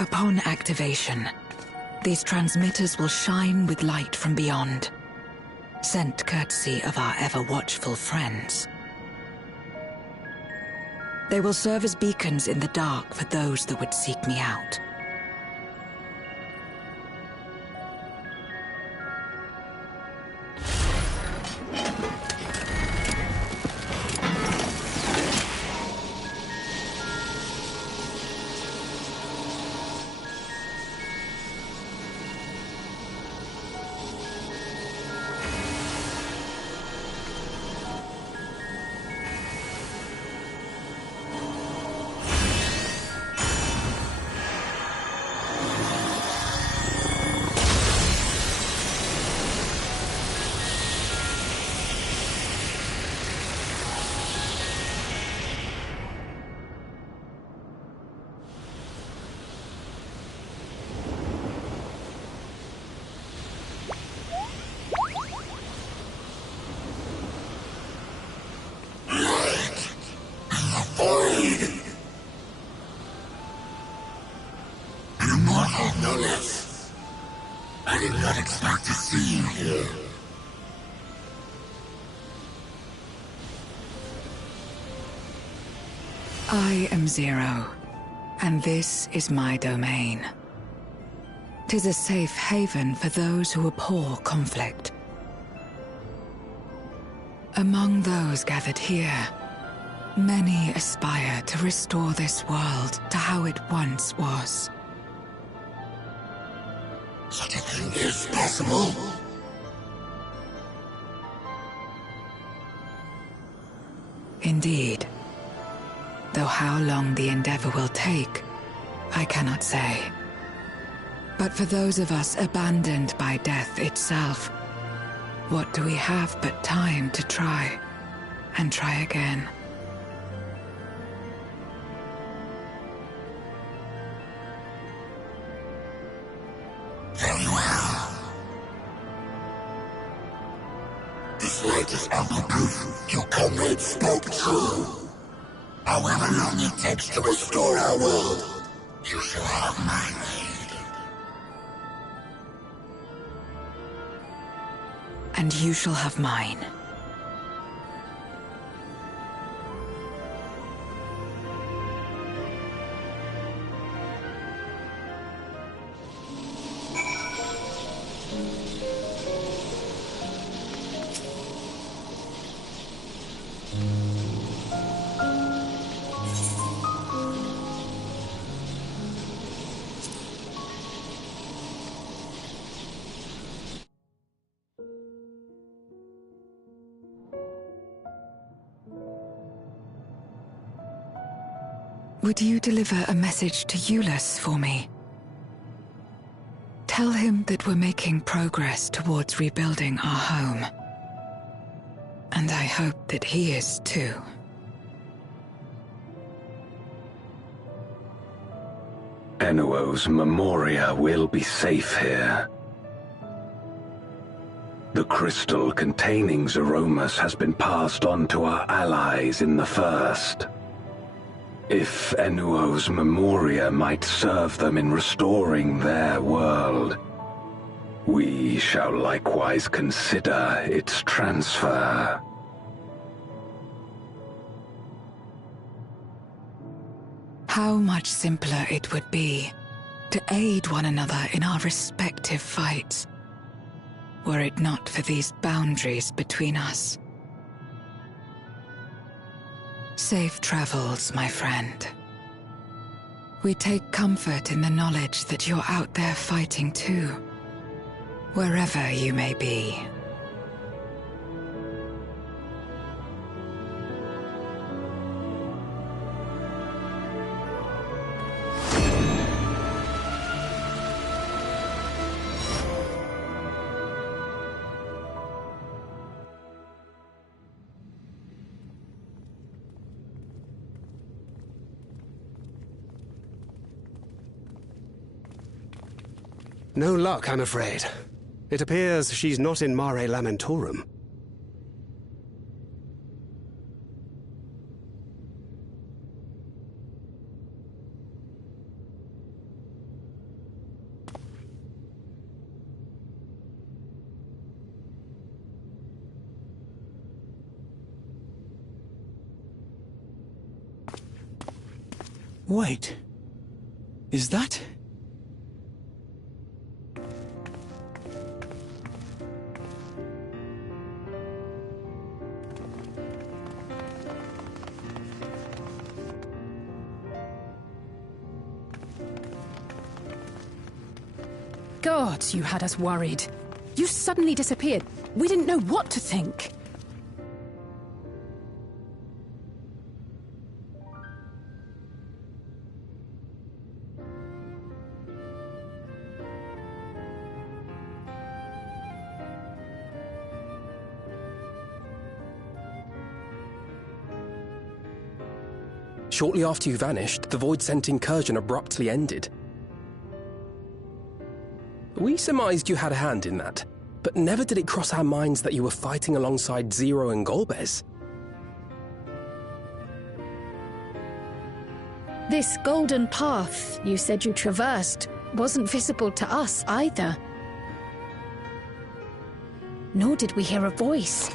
Upon activation, these transmitters will shine with light from beyond, sent courtesy of our ever-watchful friends. They will serve as beacons in the dark for those that would seek me out. I did not expect to see you here. I am Zero, and this is my domain. 'Tis a safe haven for those who abhor conflict. Among those gathered here, many aspire to restore this world to how it once was. Such a thing is possible? Indeed. Though how long the endeavor will take, I cannot say. But for those of us abandoned by death itself, what do we have but time to try, and try again? Very well. This latest ample proof your comrade spoke true. However long it takes to restore our world, you shall have my aid. And you shall have mine. Would you deliver a message to Eulus for me? Tell him that we're making progress towards rebuilding our home. And I hope that he is too. Enuo's Memoria will be safe here. The crystal containing Zeromus has been passed on to our allies in the First. If Enuo's Memoria might serve them in restoring their world, we shall likewise consider its transfer. How much simpler it would be to aid one another in our respective fights, were it not for these boundaries between us. Safe travels, my friend. We take comfort in the knowledge that you're out there fighting too, wherever you may be. No luck, I'm afraid. It appears she's not in Mare Lamentorum. Wait. Is that... Gods, you had us worried. You suddenly disappeared. We didn't know what to think. Shortly after you vanished, the Void-Sent incursion abruptly ended. We surmised you had a hand in that, but never did it cross our minds that you were fighting alongside Zero and Golbez. This golden path you said you traversed wasn't visible to us either. Nor did we hear a voice.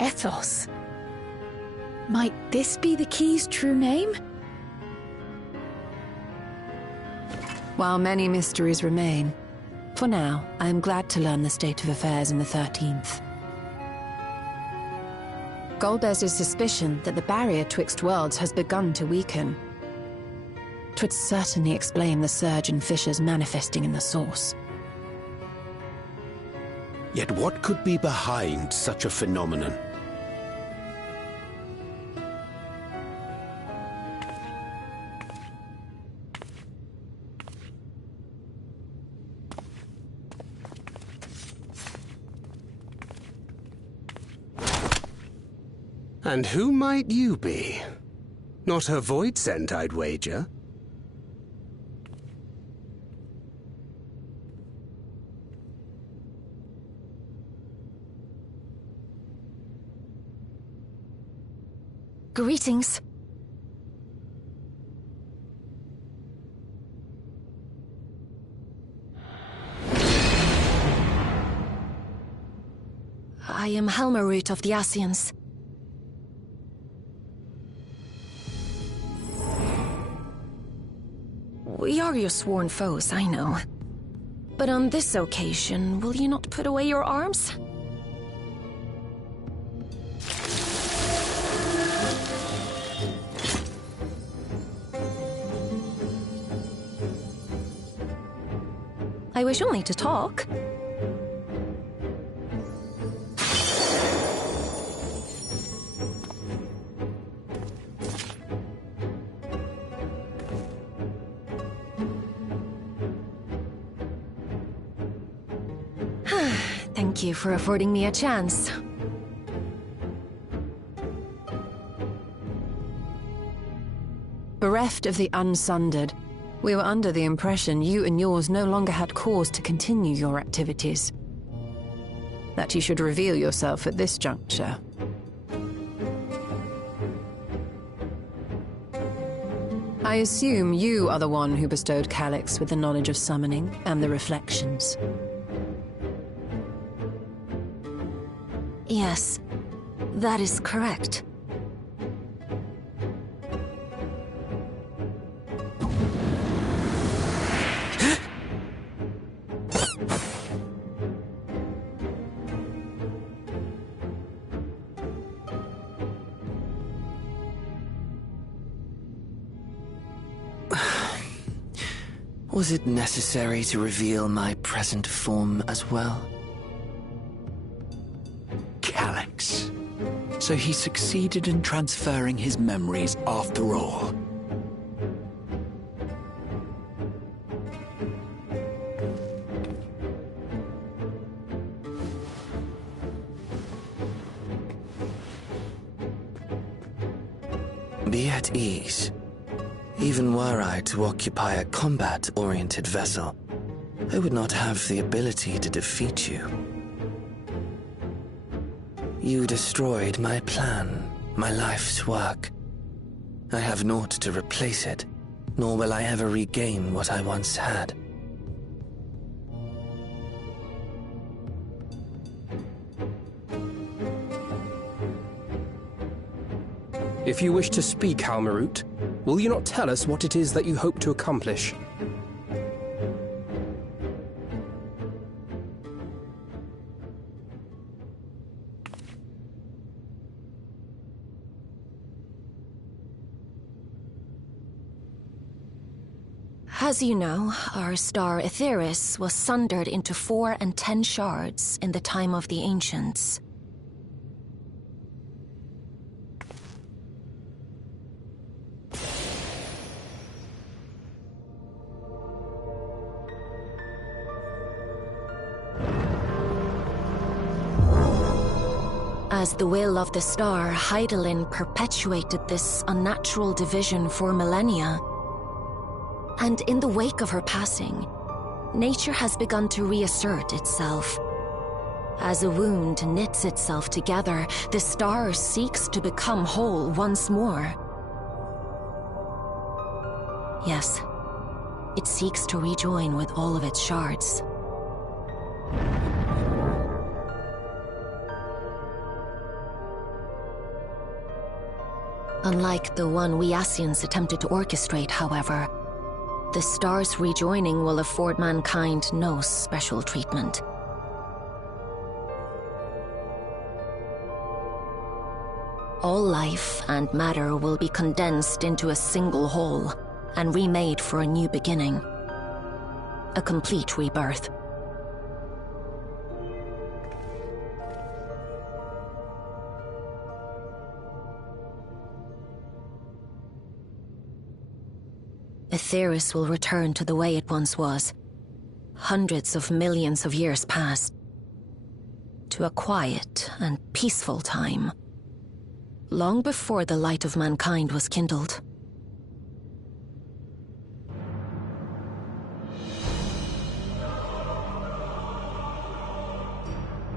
Ethos. Might this be the key's true name? While many mysteries remain, for now, I am glad to learn the state of affairs in the 13th. Golbez's suspicion that the barrier twixt worlds has begun to weaken. 'Twould certainly explain the surge in fissures manifesting in the source. Yet what could be behind such a phenomenon? And who might you be? Not her Void-Sent, I'd wager. Greetings. I am Helmarut of the Ascians. We are your sworn foes, I know. But on this occasion, will you not put away your arms? I wish only to talk. Thank you for affording me a chance. Bereft of the Unsundered, we were under the impression you and yours no longer had cause to continue your activities. That you should reveal yourself at this juncture. I assume you are the one who bestowed Calyx with the knowledge of summoning and the reflections. Yes, that is correct. Was it necessary to reveal my present form as well? Calyx. So he succeeded in transferring his memories after all. Be at ease. Even were I to occupy a combat-oriented vessel, I would not have the ability to defeat you. You destroyed my plan, my life's work. I have naught to replace it, nor will I ever regain what I once had. If you wish to speak, Halmarut, will you not tell us what it is that you hope to accomplish? As you know, our star Etheris was sundered into 4 and 10 shards in the time of the Ancients. As the will of the star, Hydaelyn perpetuated this unnatural division for millennia. And in the wake of her passing, nature has begun to reassert itself. As a wound knits itself together, the star seeks to become whole once more. Yes, it seeks to rejoin with all of its shards. Unlike the one we Ascians attempted to orchestrate, however, the star's rejoining will afford mankind no special treatment. All life and matter will be condensed into a single whole and remade for a new beginning. A complete rebirth. Etheris will return to the way it once was, hundreds of millions of years past, to a quiet and peaceful time, long before the light of mankind was kindled.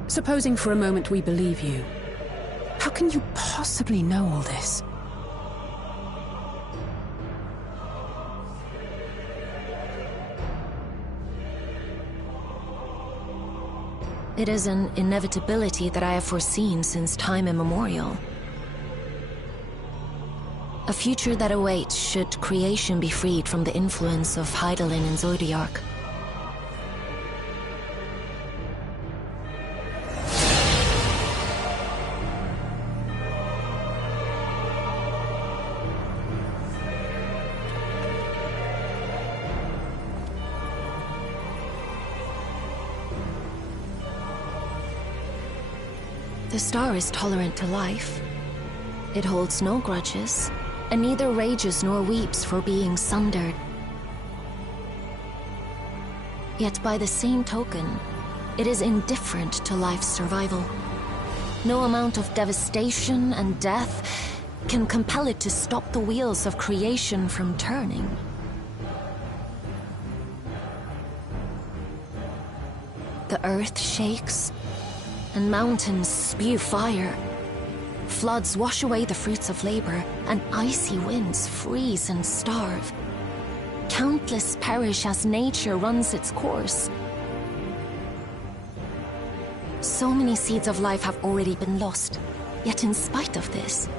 Supposing for a moment we believe you, how can you possibly know all this? It is an inevitability that I have foreseen since time immemorial. A future that awaits should creation be freed from the influence of Hydaelyn and Zodiark. The star is tolerant to life. It holds no grudges, and neither rages nor weeps for being sundered. Yet by the same token, it is indifferent to life's survival. No amount of devastation and death can compel it to stop the wheels of creation from turning. The earth shakes, and mountains spew fire. Floods wash away the fruits of labor, and icy winds freeze and starve. Countless perish as nature runs its course. So many seeds of life have already been lost, yet in spite of this,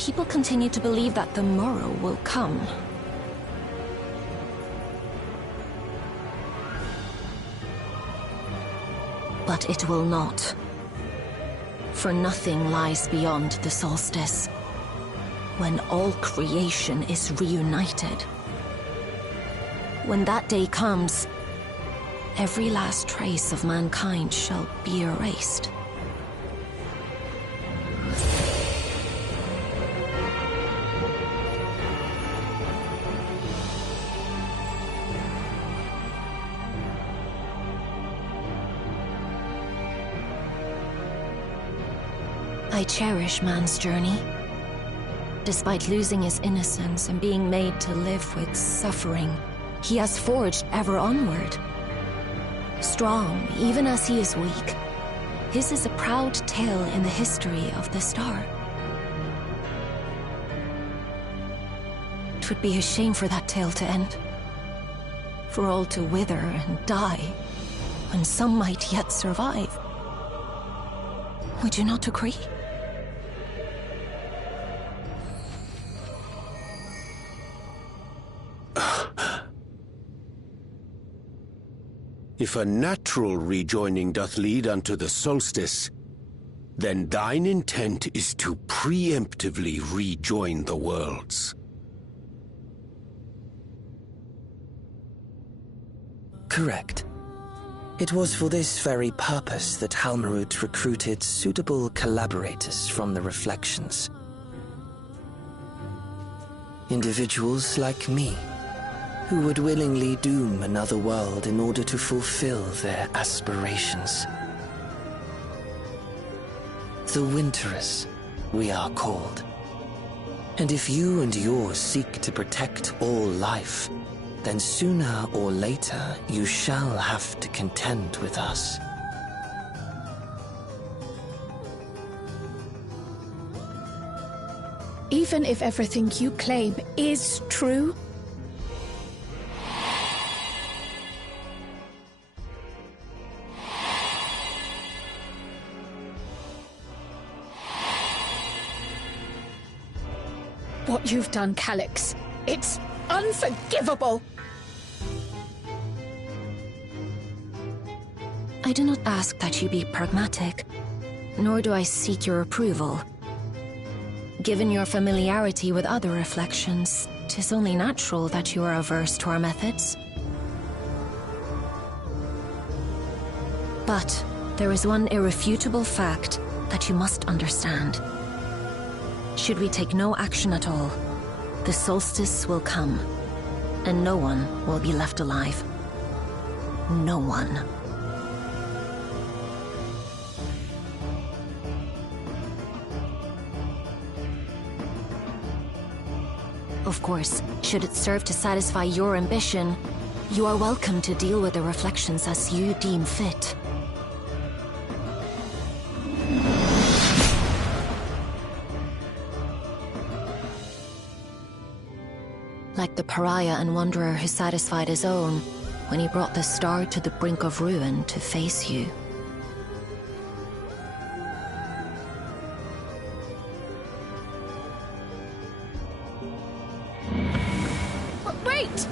people continue to believe that the morrow will come. But it will not. For nothing lies beyond the solstice, when all creation is reunited. When that day comes, every last trace of mankind shall be erased. I cherish man's journey. Despite losing his innocence and being made to live with suffering, he has forged ever onward. Strong, even as he is weak, his is a proud tale in the history of the star. It would be a shame for that tale to end. For all to wither and die, when some might yet survive. Would you not agree? If a natural rejoining doth lead unto the solstice, then thine intent is to preemptively rejoin the worlds. Correct. It was for this very purpose that Halmarut recruited suitable collaborators from the Reflections. Individuals like me, who would willingly doom another world in order to fulfill their aspirations. The Winterers, we are called. And if you and yours seek to protect all life, then sooner or later you shall have to contend with us. Even if everything you claim is true? What you've done, Calyx, it's unforgivable! I do not ask that you be pragmatic, nor do I seek your approval. Given your familiarity with other reflections, 'tis only natural that you are averse to our methods. But there is one irrefutable fact that you must understand. Should we take no action at all, the solstice will come, and no one will be left alive. No one. Of course, should it serve to satisfy your ambition, you are welcome to deal with the Reflections as you deem fit. Like the pariah and wanderer who satisfied his own when he brought the star to the brink of ruin to face you. Wait!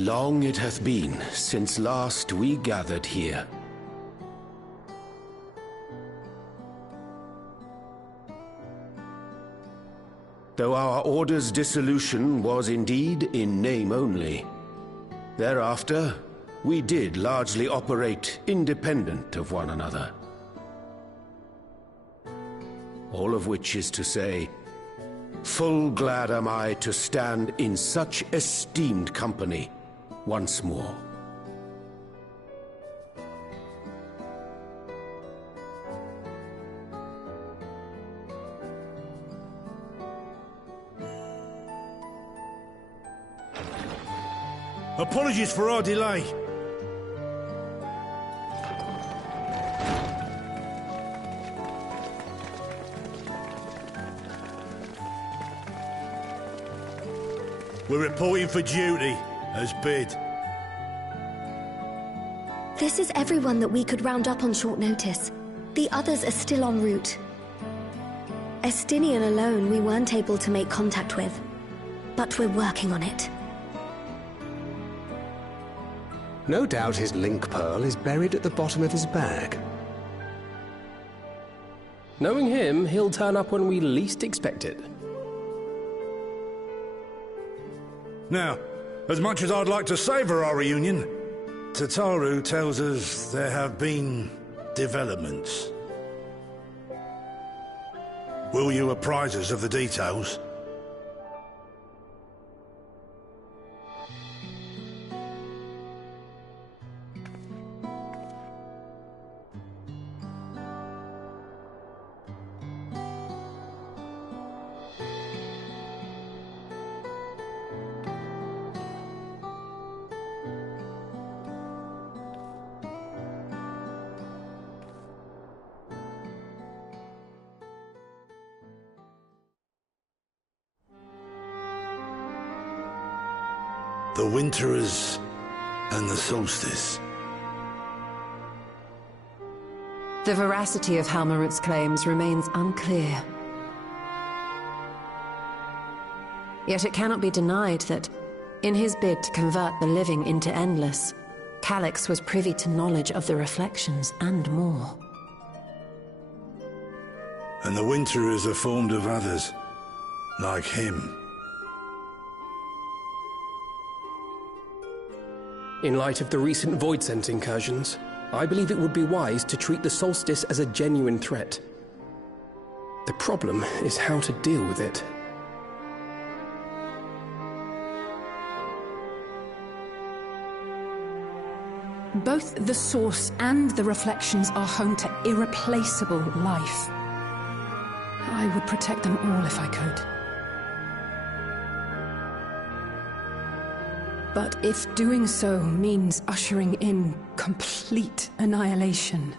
Long it hath been since last we gathered here. Though our order's dissolution was indeed in name only, thereafter we did largely operate independent of one another. All of which is to say, full glad am I to stand in such esteemed company once more. Apologies for our delay. We're reporting for duty, as bid. This is everyone that we could round up on short notice. The others are still en route. Estinian alone we weren't able to make contact with, but we're working on it. No doubt his link pearl is buried at the bottom of his bag. Knowing him, he'll turn up when we least expect it. Now, as much as I'd like to savour our reunion, Tataru tells us there have been developments. Will you apprise us of the details? The Winterers and the Solstice. The veracity of Halmarut's claims remains unclear. Yet it cannot be denied that, in his bid to convert the living into endless, Calyx was privy to knowledge of the reflections and more. And the Winterers are formed of others, like him. In light of the recent Voidsent incursions, I believe it would be wise to treat the Solstice as a genuine threat. The problem is how to deal with it. Both the Source and the Reflections are home to irreplaceable life. I would protect them all if I could. But if doing so means ushering in complete annihilation,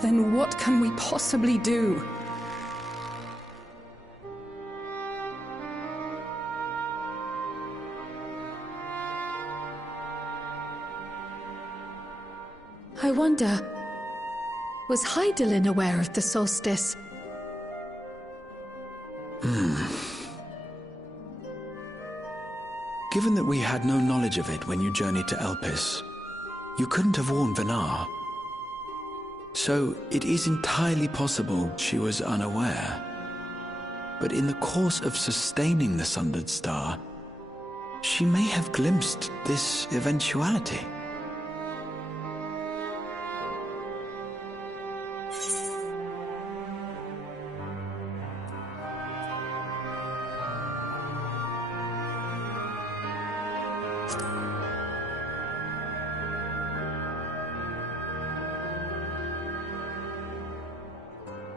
then what can we possibly do? I wonder, was Hydaelyn aware of the solstice? Given that we had no knowledge of it when you journeyed to Elpis, you couldn't have warned Vanar. So it is entirely possible she was unaware. But in the course of sustaining the Sundered Star, she may have glimpsed this eventuality.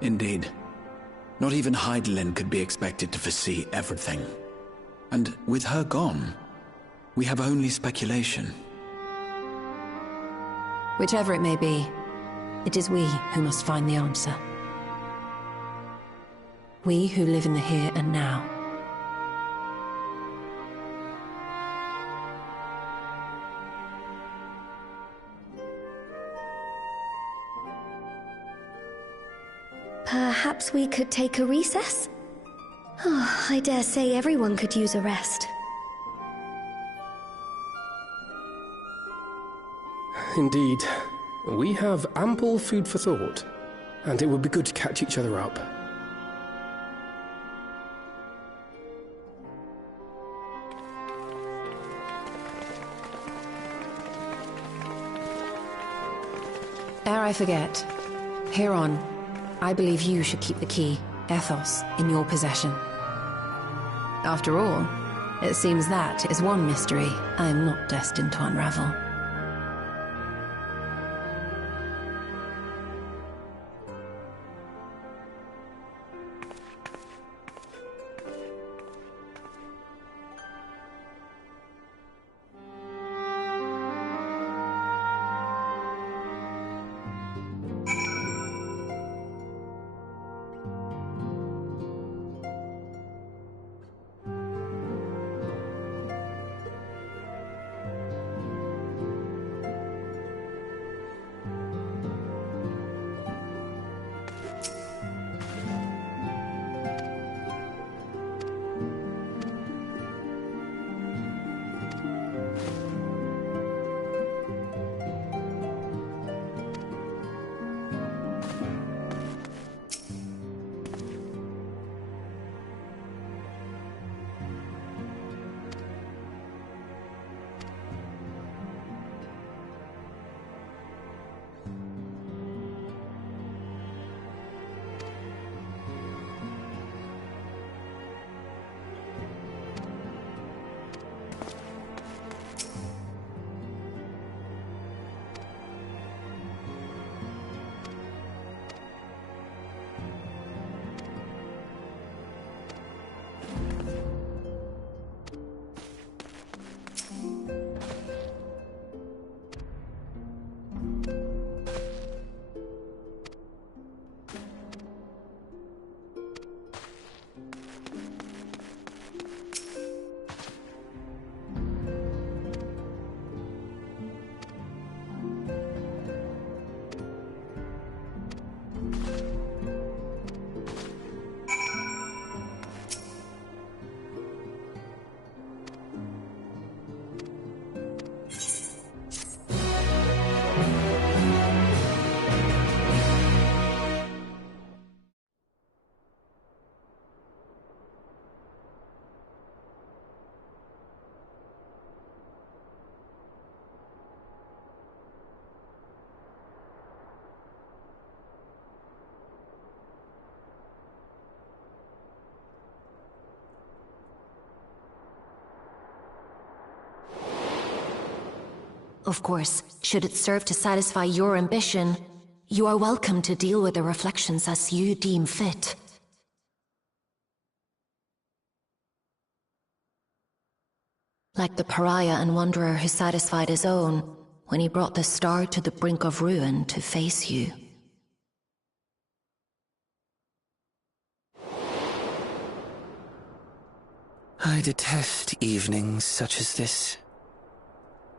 Indeed. Not even Hydaelyn could be expected to foresee everything. And with her gone, we have only speculation. Whichever it may be, it is we who must find the answer. We who live in the here and now. Perhaps we could take a recess? Oh, I dare say everyone could use a rest. Indeed. We have ample food for thought, and it would be good to catch each other up. Ere I forget, Heron, I believe you should keep the key, Ethos, in your possession. After all, it seems that is one mystery I am not destined to unravel. Of course, should it serve to satisfy your ambition, you are welcome to deal with the reflections as you deem fit. Like the pariah and wanderer who satisfied his own when he brought the star to the brink of ruin to face you. I detest evenings such as this.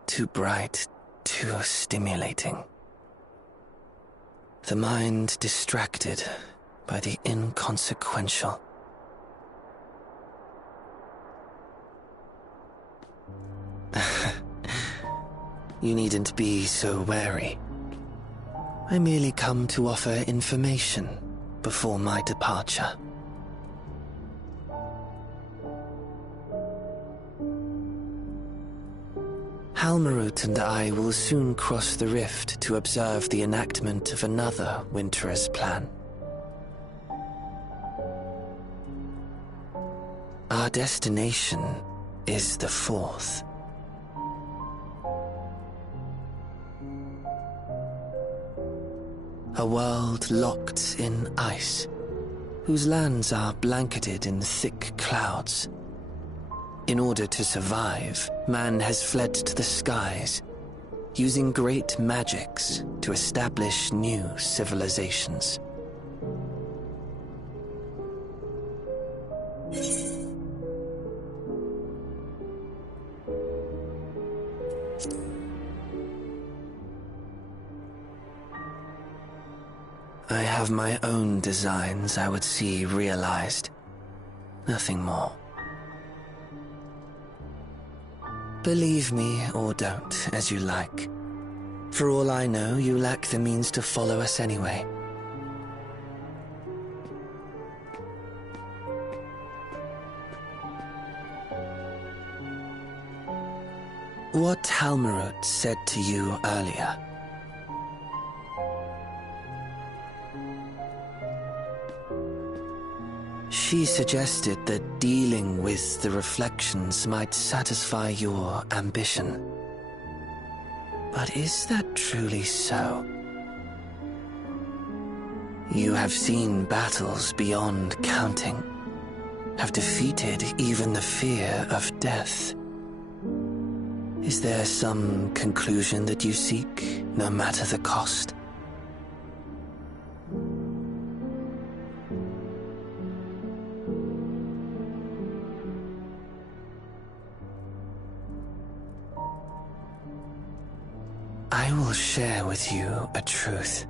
Too bright, too stimulating. The mind distracted by the inconsequential. You needn't be so wary. I merely come to offer information before my departure. Halmarut and I will soon cross the rift to observe the enactment of another Winter's plan. Our destination is the fourth. A world locked in ice, whose lands are blanketed in thick clouds. In order to survive, man has fled to the skies, using great magics to establish new civilizations. I have my own designs I would see realized. Nothing more. Believe me or don't, as you like. For all I know, you lack the means to follow us anyway. What Halmarut said to you earlier. She suggested that dealing with the reflections might satisfy your ambition. But is that truly so? You have seen battles beyond counting, have defeated even the fear of death. Is there some conclusion that you seek, no matter the cost? I will share with you a truth.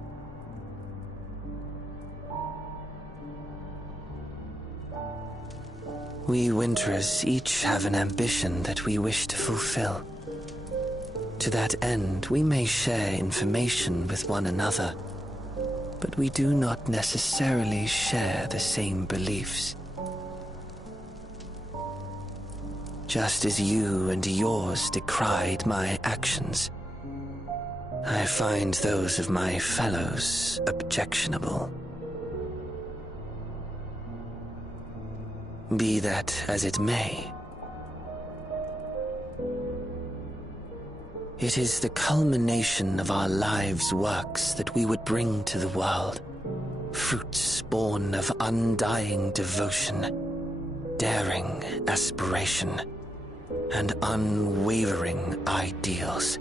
We Winterers each have an ambition that we wish to fulfill. To that end, we may share information with one another, but we do not necessarily share the same beliefs. Just as you and yours decried my actions, I find those of my fellows objectionable. Be that as it may, it is the culmination of our lives' works that we would bring to the world, fruits born of undying devotion, daring aspiration, and unwavering ideals.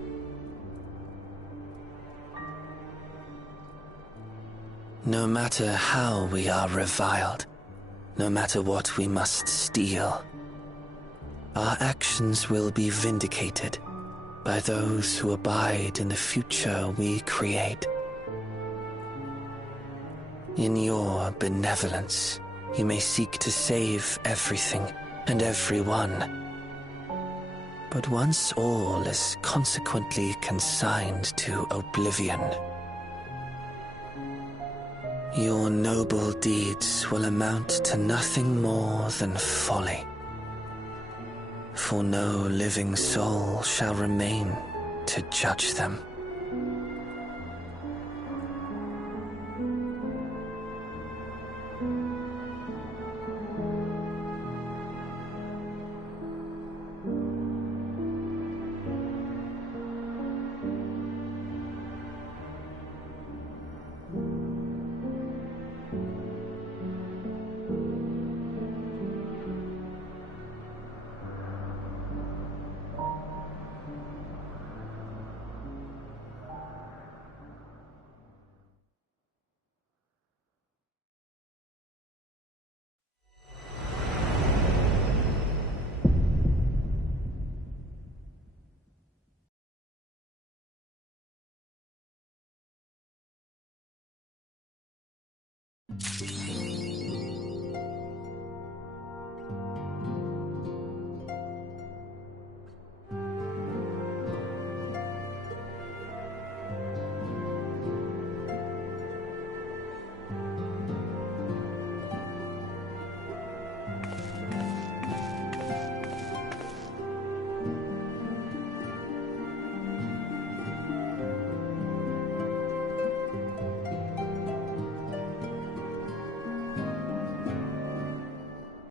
No matter how we are reviled, no matter what we must steal, our actions will be vindicated by those who abide in the future we create. In your benevolence, you may seek to save everything and everyone. But once all is consequently consigned to oblivion, your noble deeds will amount to nothing more than folly. For no living soul shall remain to judge them.